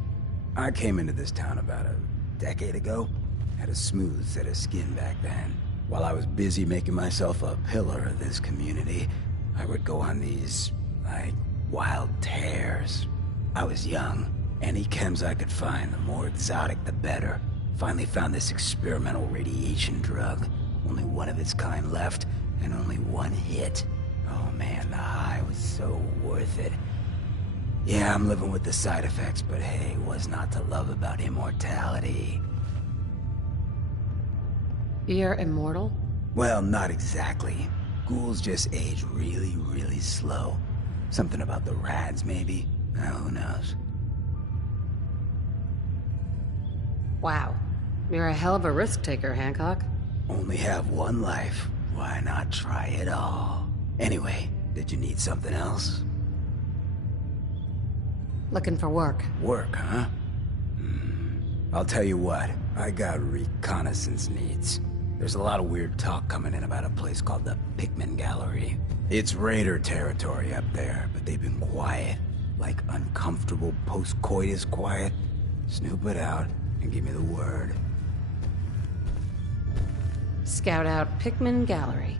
I came into this town about a decade ago. Had a smooth set of skin back then. While I was busy making myself a pillar of this community, I would go on these, like, wild tears. I was young. Any chems I could find, the more exotic the better. Finally found this experimental radiation drug. Only one of its kind left, and only one hit. Oh man, the high was so worth it. Yeah, I'm living with the side effects, but hey, what's not to love about immortality? You're immortal? Well, not exactly. Ghouls just age really, really slow. Something about the rads, maybe? Who knows? Wow. You're a hell of a risk taker, Hancock. Only have one life. Why not try it all? Anyway, did you need something else? Looking for work. Work, huh? I'll tell you what, I got reconnaissance needs. There's a lot of weird talk coming in about a place called the Pikmin Gallery. It's raider territory up there, but they've been quiet. Like uncomfortable post-coitus quiet. Snoop it out and give me the word. Scout out Pikmin Gallery.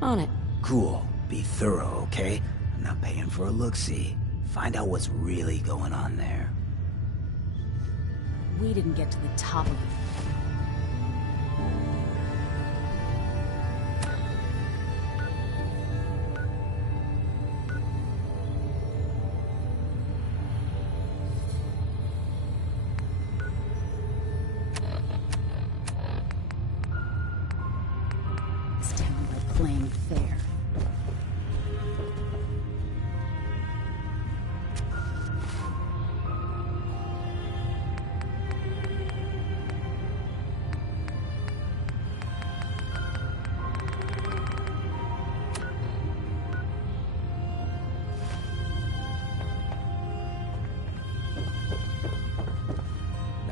On it. Cool. Be thorough, okay? I'm not paying for a look-see. Find out what's really going on there. We didn't get to the top of it.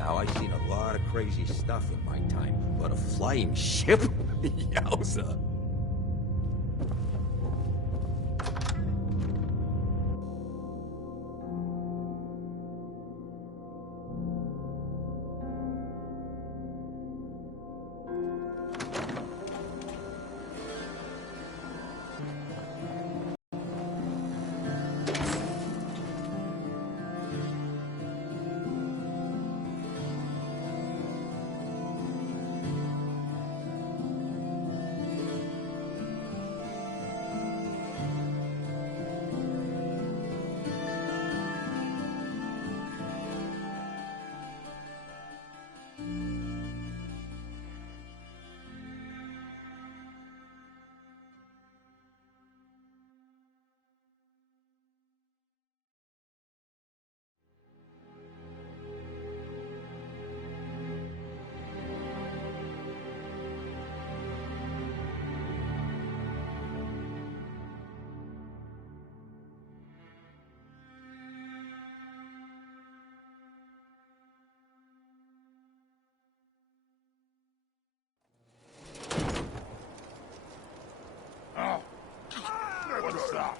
Now, I've seen a lot of crazy stuff in my time, but a flying ship? Yowza. What's that?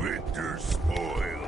Winter spoils.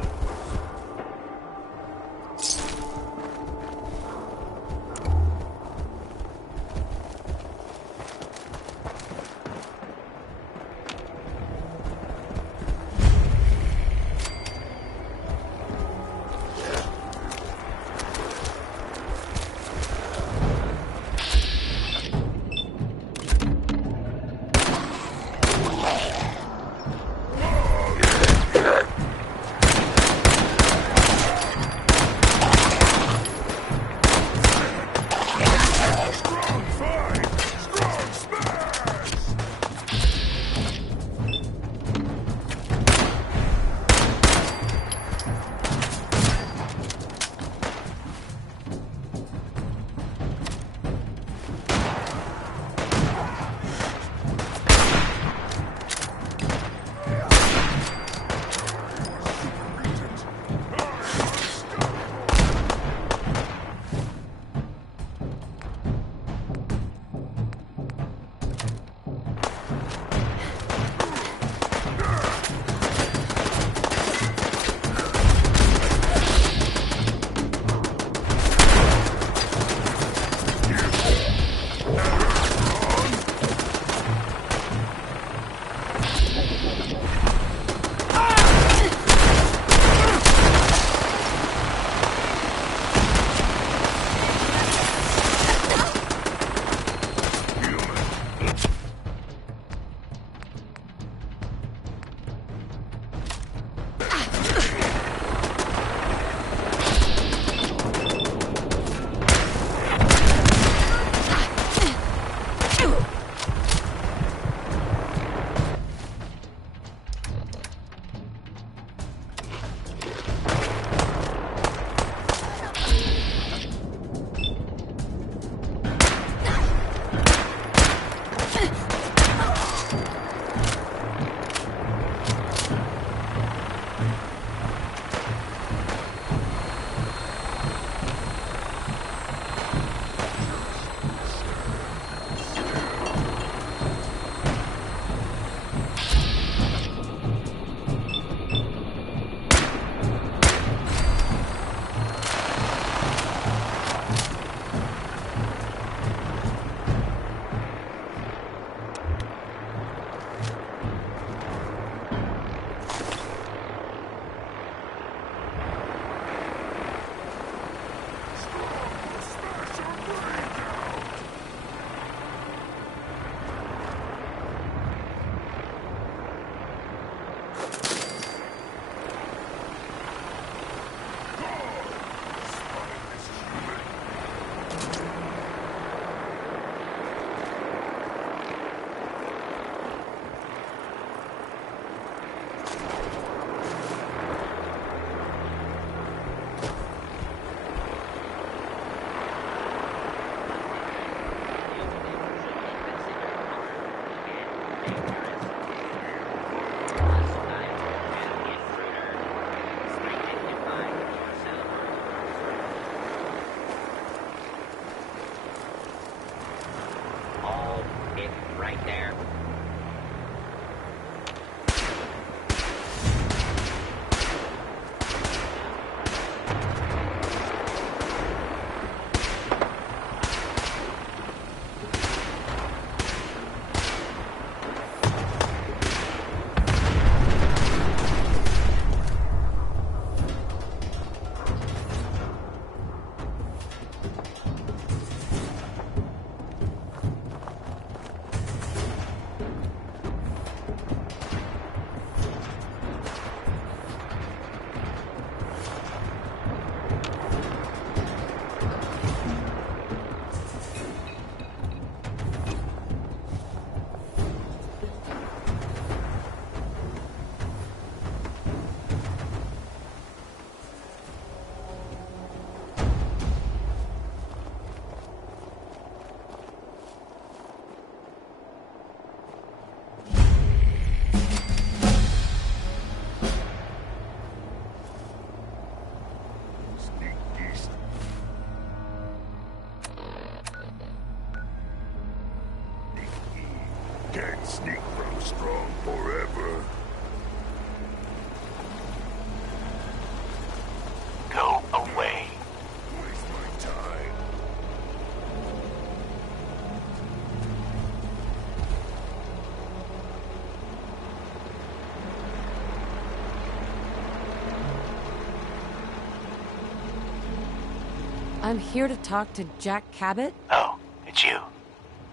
I'm here to talk to Jack Cabot. Oh, it's you.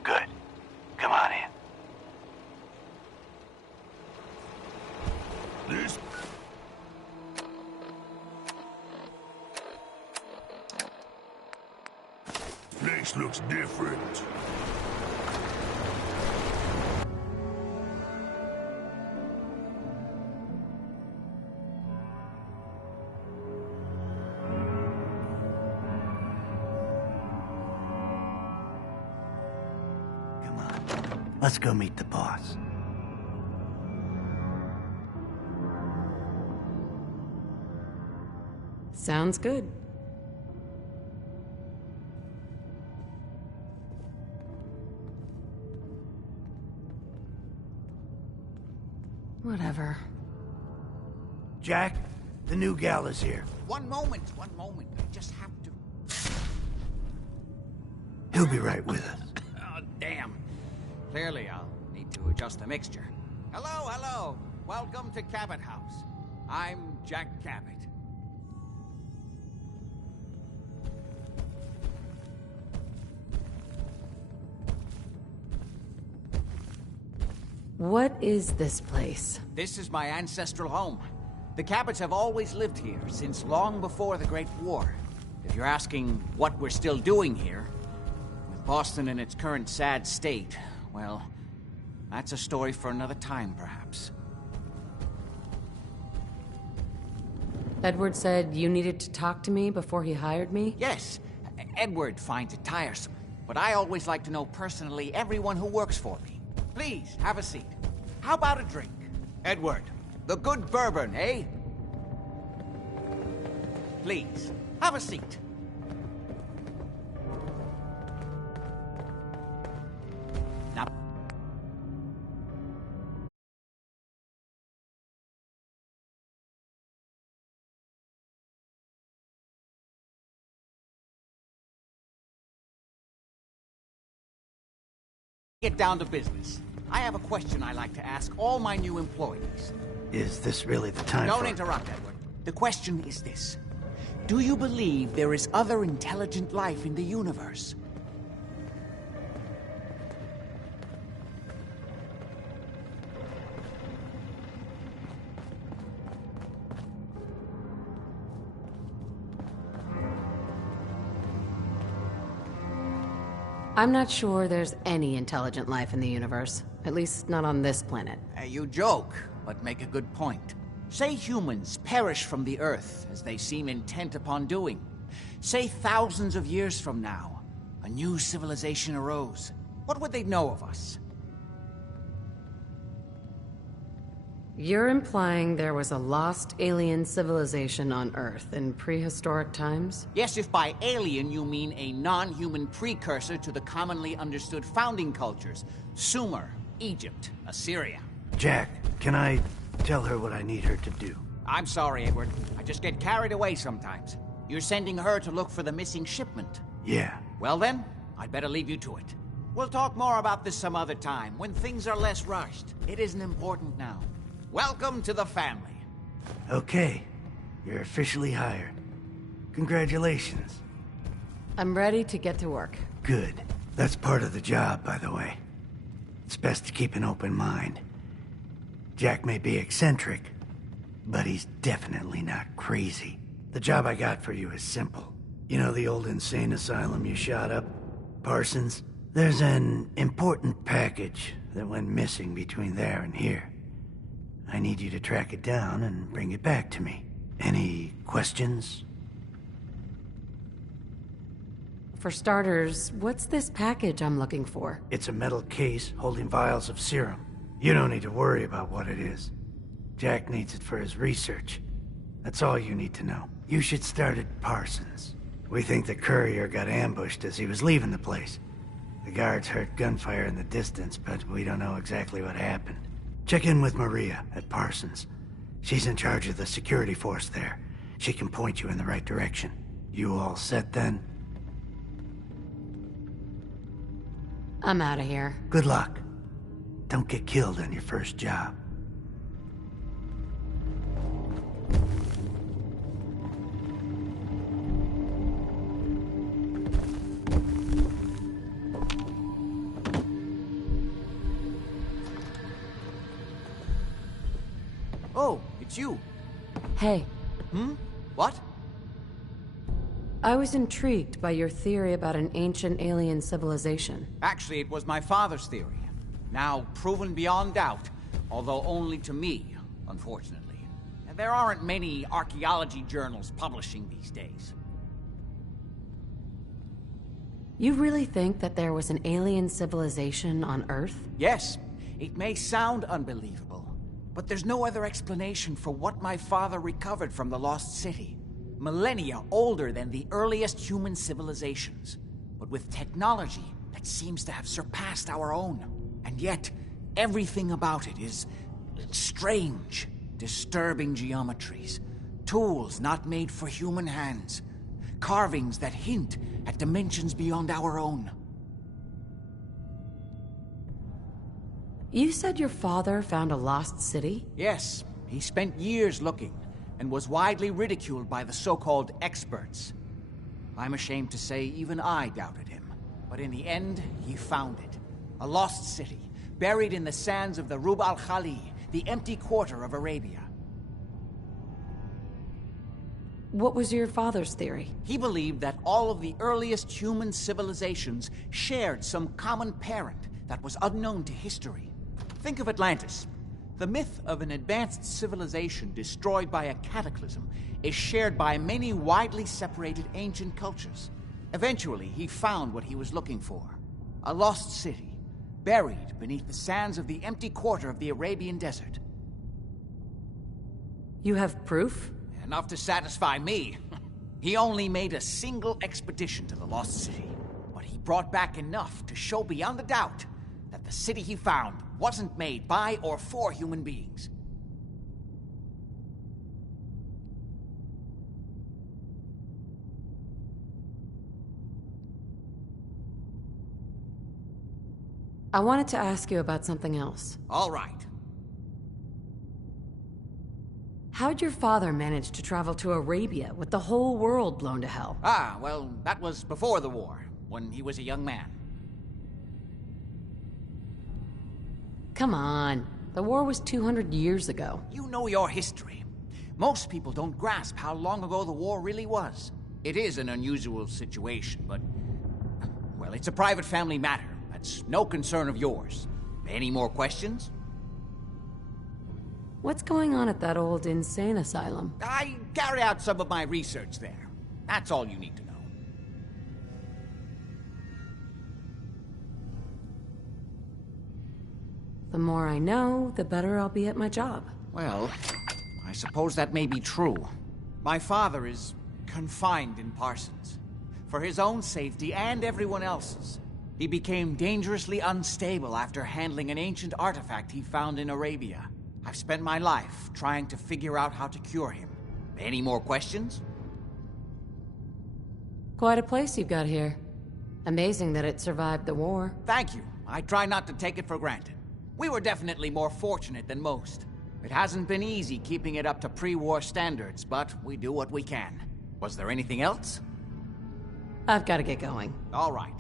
Good. Come on in. This place looks different. Let's go meet the boss. Sounds good. Whatever. Jack, the new gal is here. One moment. I just have to... He'll be right with us. Oh, damn. Clearly, I'll need to adjust the mixture. Hello. Welcome to Cabot House. I'm Jack Cabot. What is this place? This is my ancestral home. The Cabots have always lived here, since long before the Great War. If you're asking what we're still doing here, with Boston in its current sad state, well, that's a story for another time, perhaps. Edward said you needed to talk to me before he hired me? Yes. Edward finds it tiresome, but I always like to know personally everyone who works for me. Please, have a seat. How about a drink? Edward, the good bourbon, eh? Please, have a seat. Now... get down to business. I have a question I like to ask all my new employees. Is this really the time Don't interrupt, Edward. The question is this. Do you believe there is other intelligent life in the universe? I'm not sure there's any intelligent life in the universe. At least not on this planet. You joke, but make a good point. Say humans perish from the Earth, as they seem intent upon doing. Say thousands of years from now, a new civilization arose. What would they know of us? You're implying there was a lost alien civilization on Earth in prehistoric times? Yes, if by alien you mean a non-human precursor to the commonly understood founding cultures. Sumer, Egypt, Assyria. Jack, can I tell her what I need her to do? I'm sorry, Edward. I just get carried away sometimes. You're sending her to look for the missing shipment. Yeah. Well then, I'd better leave you to it. We'll talk more about this some other time, when things are less rushed. It isn't important now. Welcome to the family. Okay. You're officially hired. Congratulations. I'm ready to get to work. Good. That's part of the job, by the way. It's best to keep an open mind. Jack may be eccentric, but he's definitely not crazy. The job I got for you is simple. You know the old insane asylum you shot up? Parsons? There's an important package that went missing between there and here. I need you to track it down and bring it back to me. Any questions? For starters, what's this package I'm looking for? It's a metal case holding vials of serum. You don't need to worry about what it is. Jack needs it for his research. That's all you need to know. You should start at Parsons. We think the courier got ambushed as he was leaving the place. The guards heard gunfire in the distance, but we don't know exactly what happened. Check in with Maria at Parsons. She's in charge of the security force there. She can point you in the right direction. You all set then? I'm out of here. Good luck. Don't get killed on your first job. Oh, it's you. Hey. What? I was intrigued by your theory about an ancient alien civilization. Actually, it was my father's theory. Now proven beyond doubt, although only to me, unfortunately. And there aren't many archaeology journals publishing these days. You really think that there was an alien civilization on Earth? Yes, it may sound unbelievable, but there's no other explanation for what my father recovered from the Lost City. Millennia older than the earliest human civilizations, but with technology that seems to have surpassed our own. And yet, everything about it is strange, disturbing geometries, tools not made for human hands, carvings that hint at dimensions beyond our own. You said your father found a lost city? Yes, he spent years looking, and was widely ridiculed by the so-called experts. I'm ashamed to say even I doubted him. But in the end, he found it. A lost city, buried in the sands of the Rub al-Khali, the empty quarter of Arabia. What was your father's theory? He believed that all of the earliest human civilizations shared some common parent that was unknown to history. Think of Atlantis. The myth of an advanced civilization destroyed by a cataclysm is shared by many widely separated ancient cultures. Eventually, he found what he was looking for. A lost city, buried beneath the sands of the empty quarter of the Arabian desert. You have proof? Enough to satisfy me. He only made a single expedition to the lost city, but he brought back enough to show beyond a doubt that the city he found wasn't made by or for human beings. I wanted to ask you about something else. All right. How'd your father manage to travel to Arabia with the whole world blown to hell? Ah, well, that was before the war, when he was a young man. Come on. The war was 200 years ago. You know your history. Most people don't grasp how long ago the war really was. It is an unusual situation, but... well, it's a private family matter. That's no concern of yours. Any more questions? What's going on at that old insane asylum? I carry out some of my research there. That's all you need to know. The more I know, the better I'll be at my job. Well, I suppose that may be true. My father is confined in Parsons. For his own safety and everyone else's. He became dangerously unstable after handling an ancient artifact he found in Arabia. I've spent my life trying to figure out how to cure him. Any more questions? Quite a place you've got here. Amazing that it survived the war. Thank you. I try not to take it for granted. We were definitely more fortunate than most. It hasn't been easy keeping it up to pre-war standards, but we do what we can. Was there anything else? I've got to get going. All right.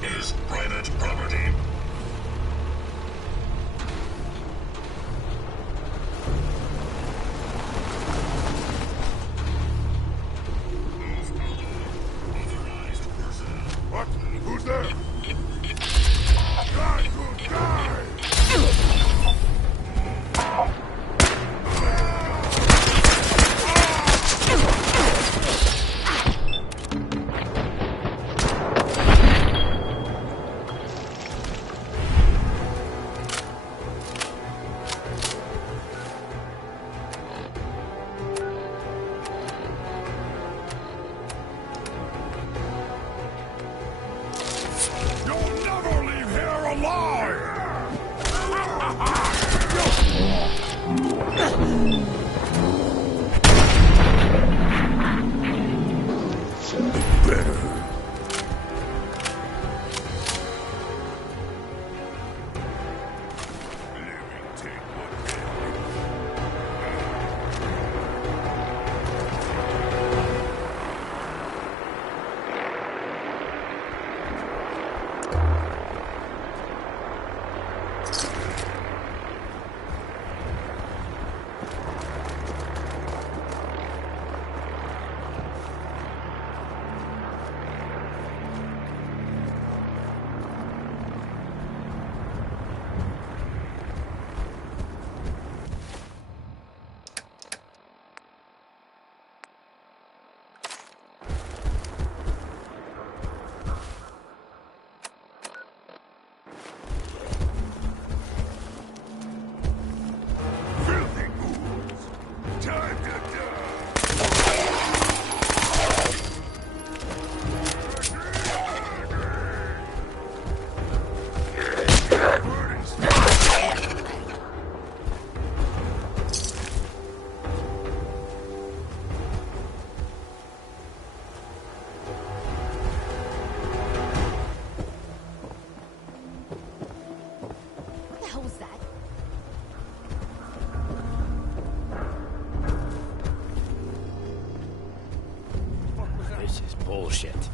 This is private property. What? Who's there? Die, good die! You'll never leave here alive! Better. Time to What the hell was that? This is bullshit.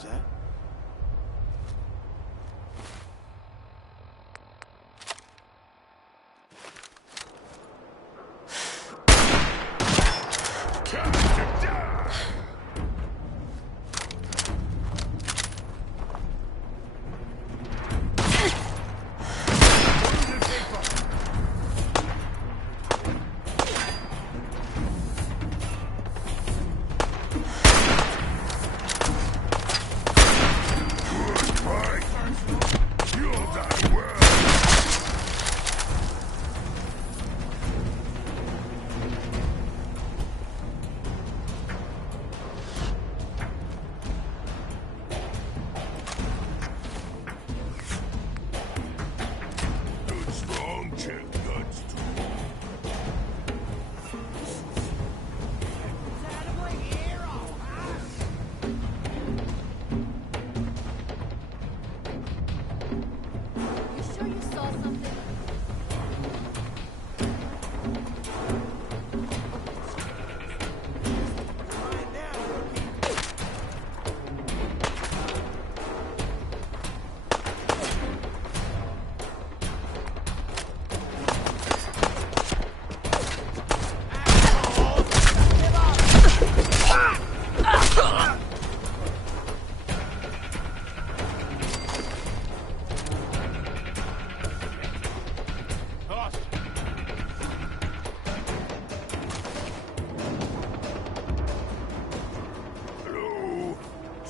was that?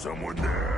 Someone there?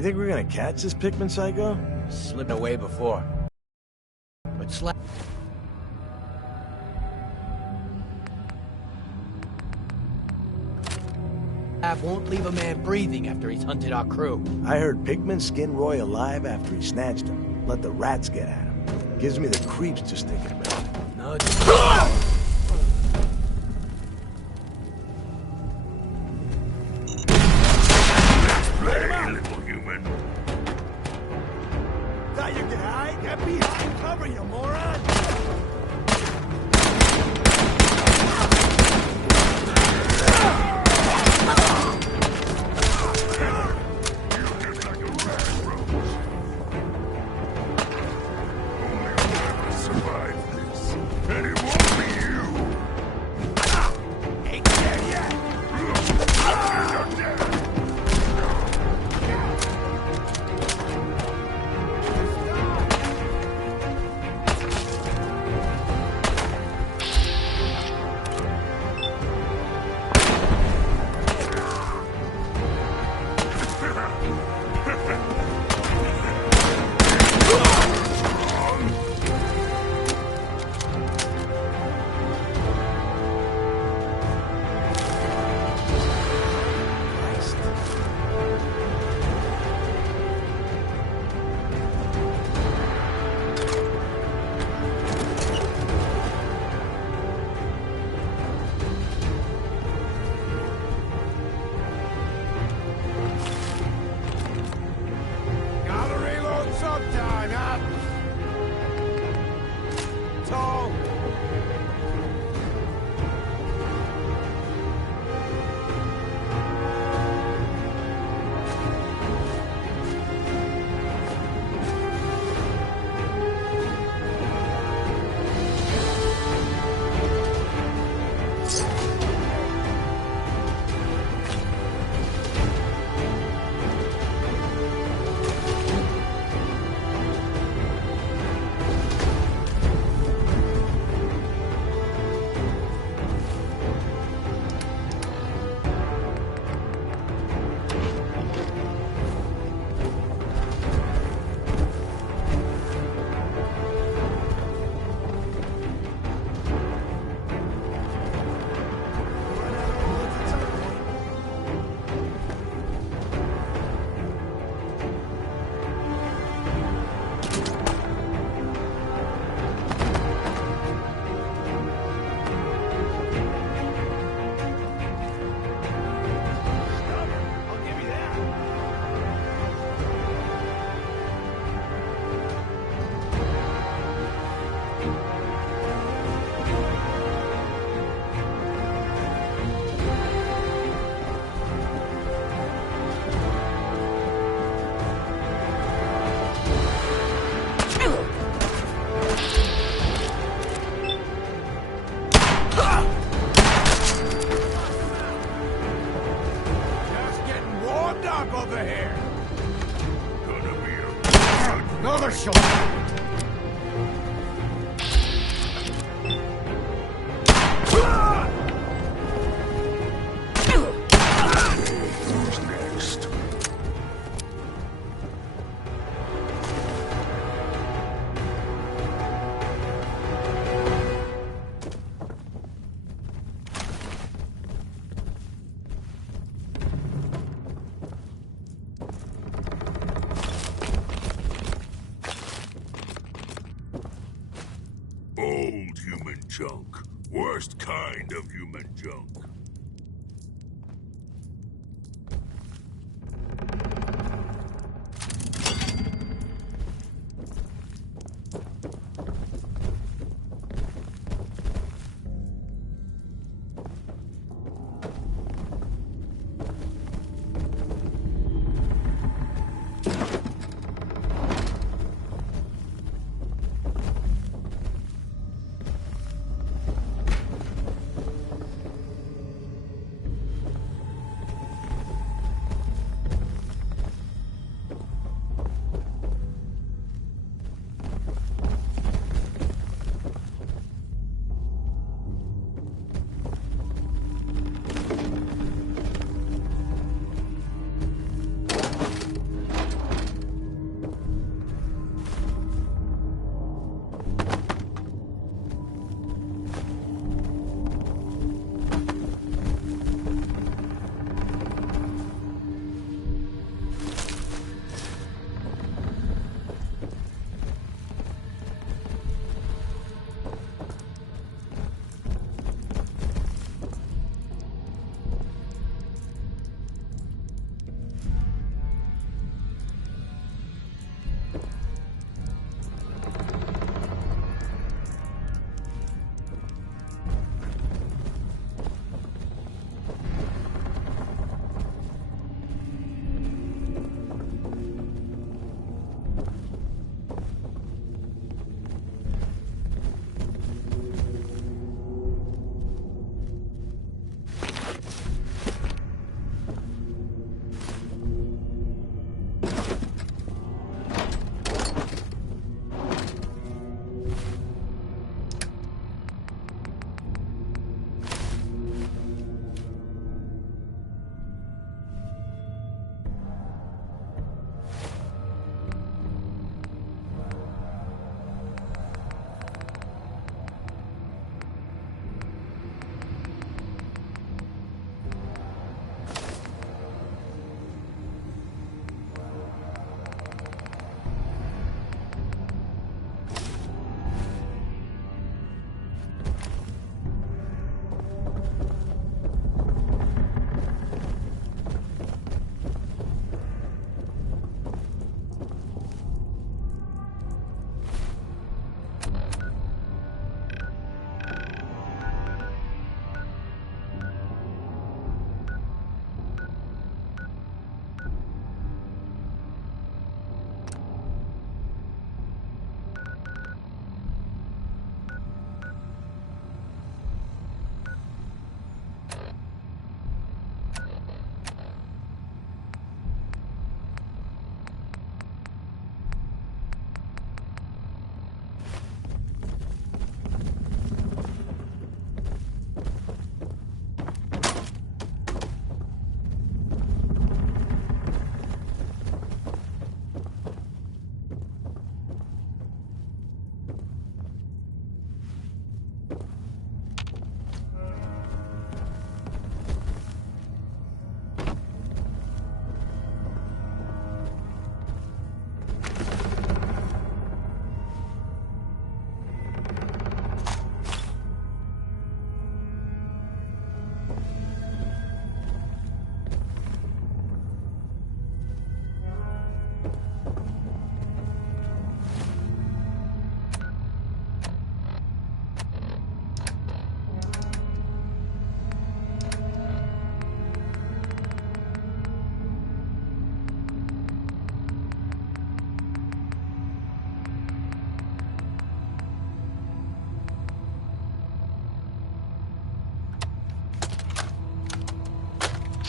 You think we're gonna catch this Pikmin psycho? Slipped away before. But slap. Won't leave a man breathing after he's hunted our crew. I heard Pikmin skinned Roy alive after he snatched him. Let the rats get at him. Gives me the creeps just thinking about it. No, Play, little human. Thought you could hide? Get behind cover, you moron! Another shot! Who's next? Old human junk. Worst kind of human junk.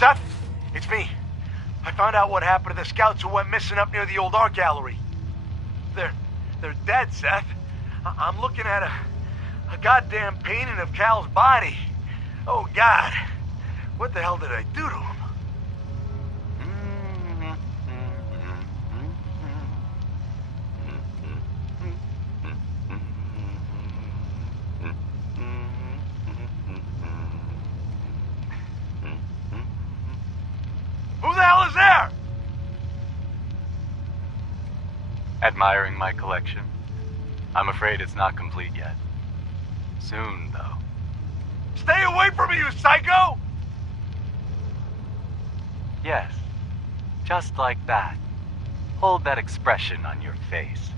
Seth, it's me. I found out what happened to the scouts who went missing up near the old art gallery. They're dead, Seth. I'm looking at a goddamn painting of Cal's body. Oh, God. What the hell did I do to him? Who the hell is there? Admiring my collection? I'm afraid it's not complete yet. Soon, though. Stay away from me, you psycho! Yes. Just like that. Hold that expression on your face.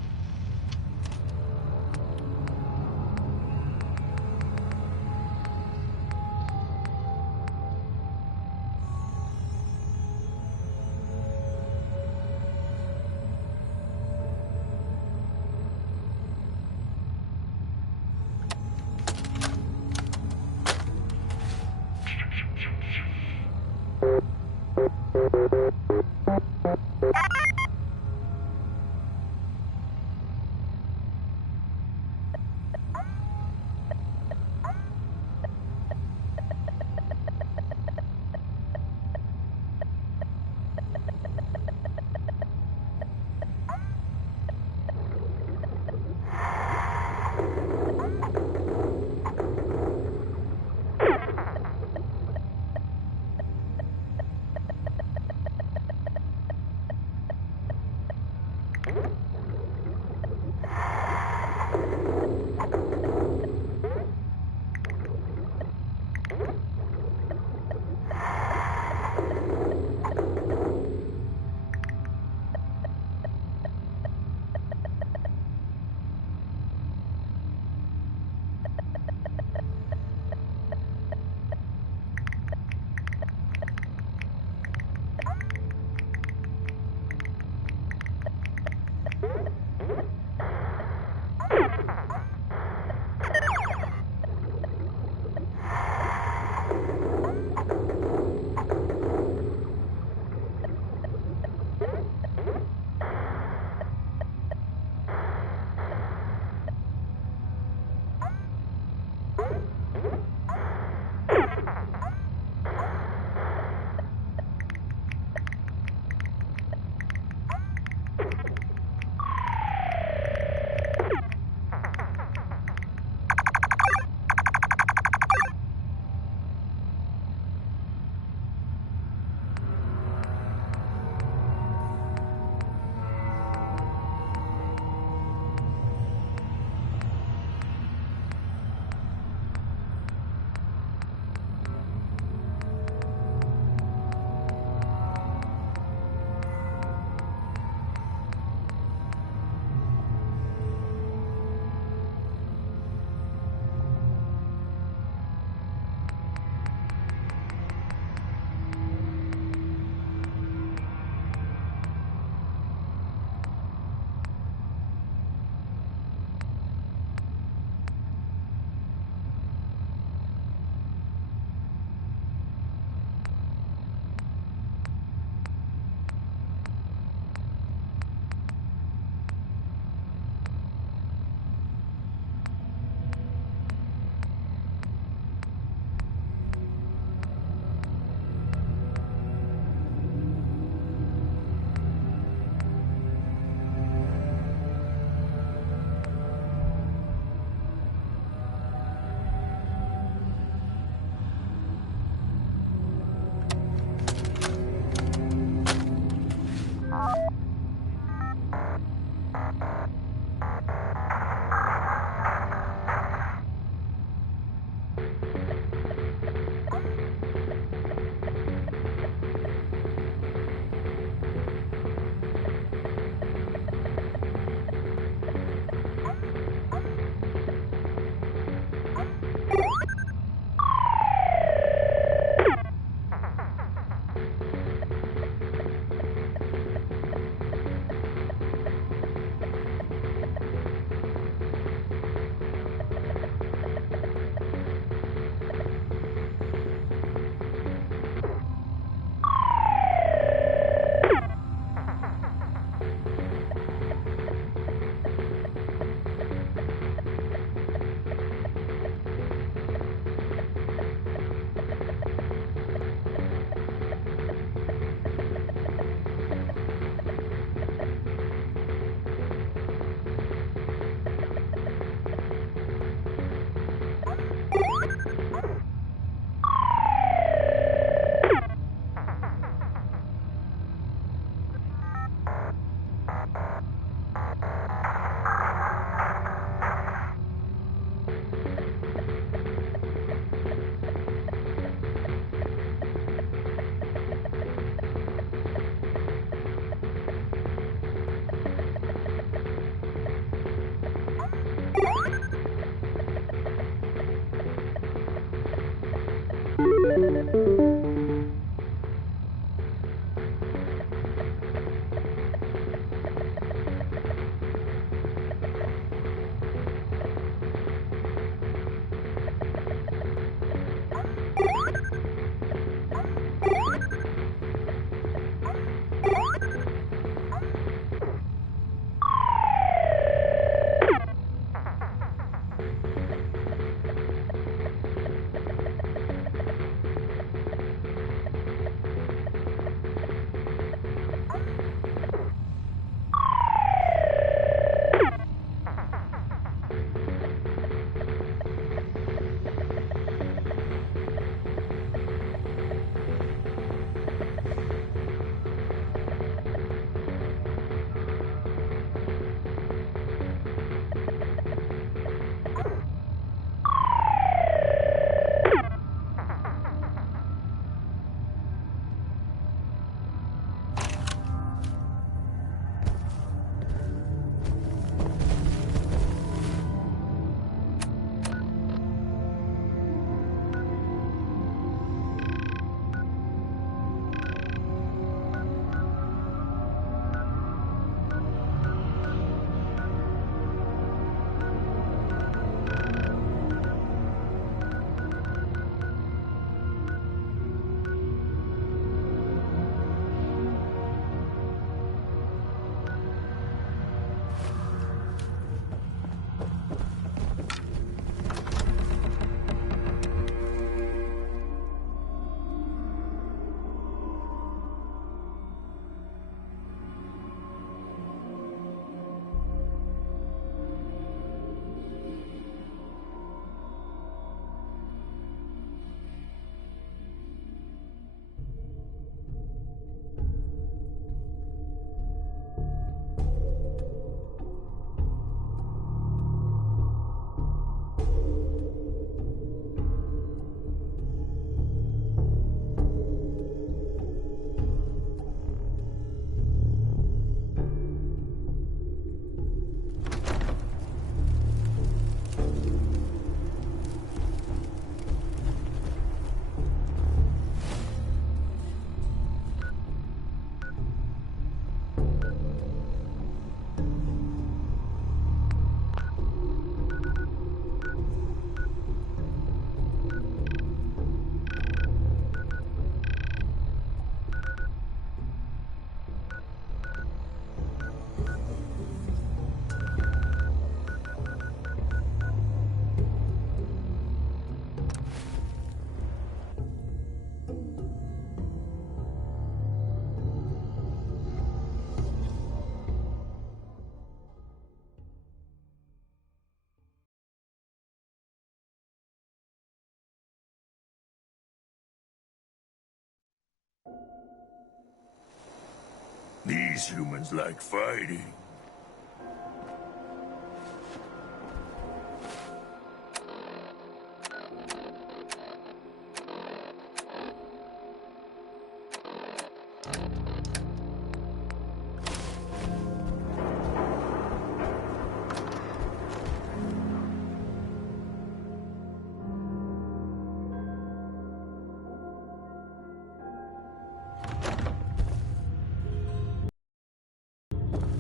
These humans like fighting.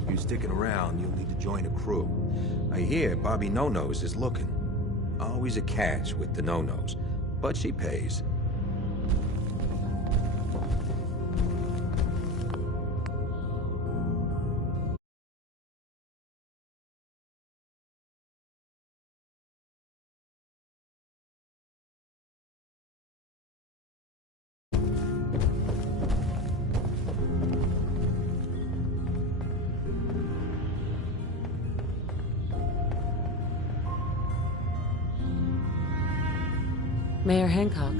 You sticking around, you'll need to join a crew. I hear Bobby No-Nose is looking. Always a catch with the No-Nose, but she pays. Mayor Hancock.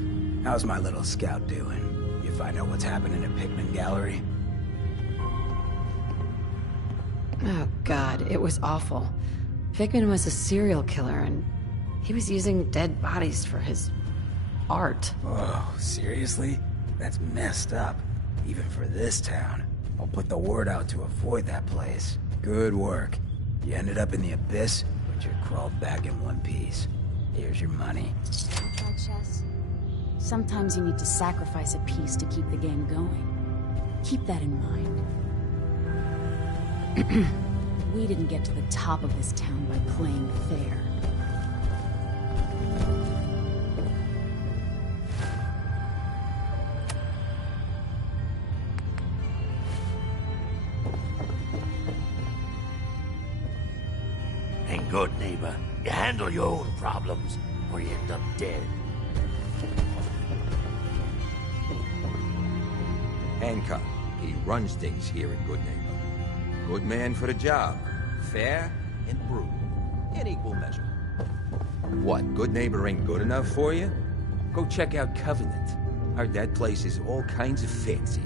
How's my little scout doing? You find out what's happening at Pickman Gallery? Oh, God, it was awful. Pickman was a serial killer, and he was using dead bodies for his art. Oh, seriously? That's messed up. Even for this town. I'll put the word out to avoid that place. Good work. You ended up in the abyss, but you crawled back in one piece. Here's your money. Try chess. Sometimes you need to sacrifice a piece to keep the game going. Keep that in mind. We didn't get to the top of this town by playing fair. And good, neighbor. You handle your own problems, or you end up dead. Hancock. He runs things here in Good Neighbor. Good man for the job. Fair and brutal. In equal measure. What, Good Neighbor ain't good enough for you? Go check out Covenant. Heard that place is all kinds of fancy.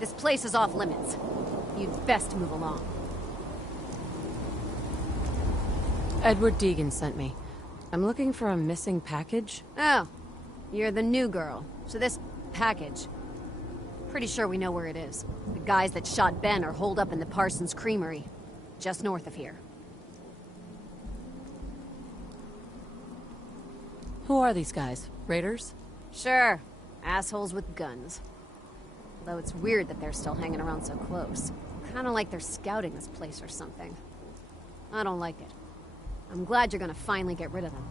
This place is off limits. You'd best move along. Edward Deegan sent me. I'm looking for a missing package. Oh, you're the new girl. So this package... Pretty sure we know where it is. The guys that shot Ben are holed up in the Parsons Creamery, just north of here. Who are these guys? Raiders? Sure. Assholes with guns. Though it's weird that they're still hanging around so close. Kinda like they're scouting this place or something. I don't like it. I'm glad you're gonna finally get rid of them.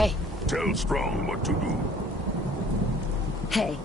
Hey. Tell Strong what to do. Hey.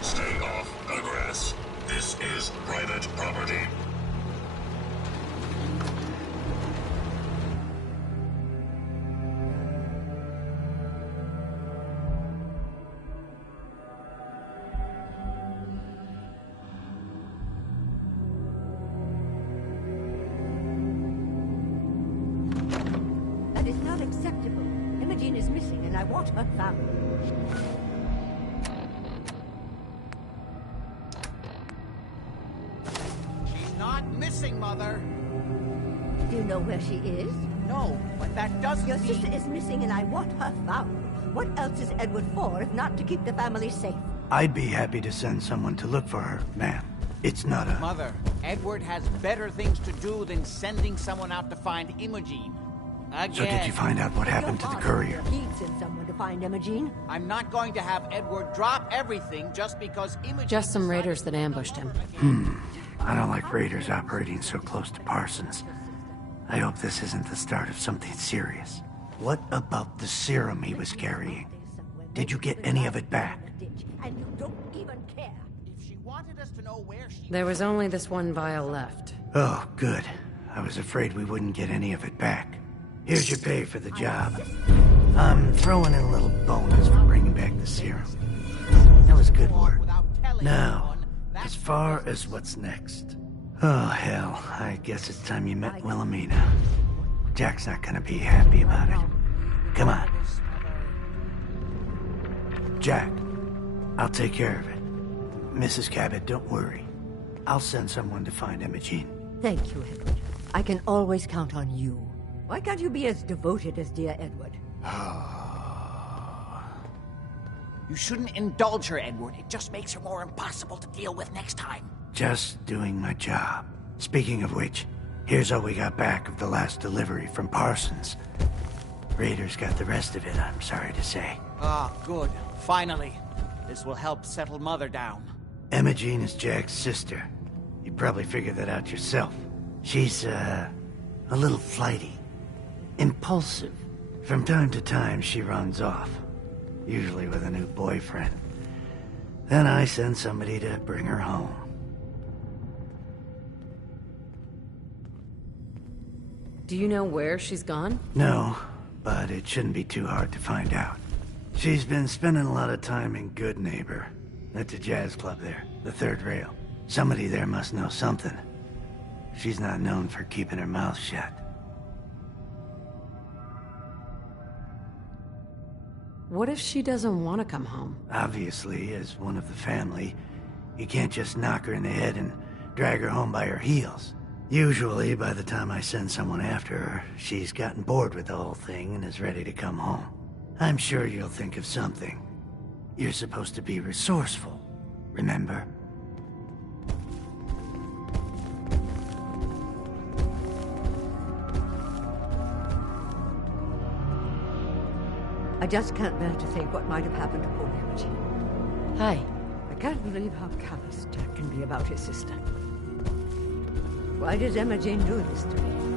Stay off the grass. This is private property. That is not acceptable. Imogene is missing, and I want her found. She's not missing, Mother. Do you know where she is? No, but that doesn't Your mean... sister is missing, and I want her found. What else is Edward for, if not to keep the family safe? I'd be happy to send someone to look for her, ma'am. It's not a... Mother, Edward has better things to do than sending someone out to find Imogene. Again. So did you find out what happened to the courier? He'd send someone to find Imogene. I'm not going to have Edward drop everything just because Imogene... Just some raiders that ambushed him. I don't like raiders operating so close to Parsons. I hope this isn't the start of something serious. What about the serum he was carrying? Did you get any of it back? And you don't even care. If she wanted us to know where she... There was only this one vial left. Oh, good. I was afraid we wouldn't get any of it back. Here's your pay for the job. I'm throwing in a little bonus for bringing back the serum. That was good work. Now, as far as what's next. Oh, hell. I guess it's time you met Wilhelmina. Jack's not gonna be happy about it. Come on. Jack, I'll take care of it. Mrs. Cabot, don't worry. I'll send someone to find Imogene. Thank you, Edward. I can always count on you. Why can't you be as devoted as dear Edward? You shouldn't indulge her, Edward. It just makes her more impossible to deal with next time. Just doing my job. Speaking of which, here's all we got back of the last delivery from Parsons. Raiders got the rest of it, I'm sorry to say. Ah, good. Finally. This will help settle Mother down. Imogene is Jack's sister. You probably figured that out yourself. She's, a little flighty. Impulsive. From time to time, she runs off. Usually with a new boyfriend. Then I send somebody to bring her home. Do you know where she's gone? No, but it shouldn't be too hard to find out. She's been spending a lot of time in Good Neighbor. That's a jazz club there, the third rail. Somebody there must know something. She's not known for keeping her mouth shut. What if she doesn't want to come home? Obviously, as one of the family, you can't just knock her in the head and drag her home by her heels. Usually, by the time I send someone after her, she's gotten bored with the whole thing and is ready to come home. I'm sure you'll think of something. You're supposed to be resourceful, remember? I just can't bear to think what might have happened to poor Imogen. Hi. I can't believe how callous Jack can be about his sister. Why does Emma Jane do this to me?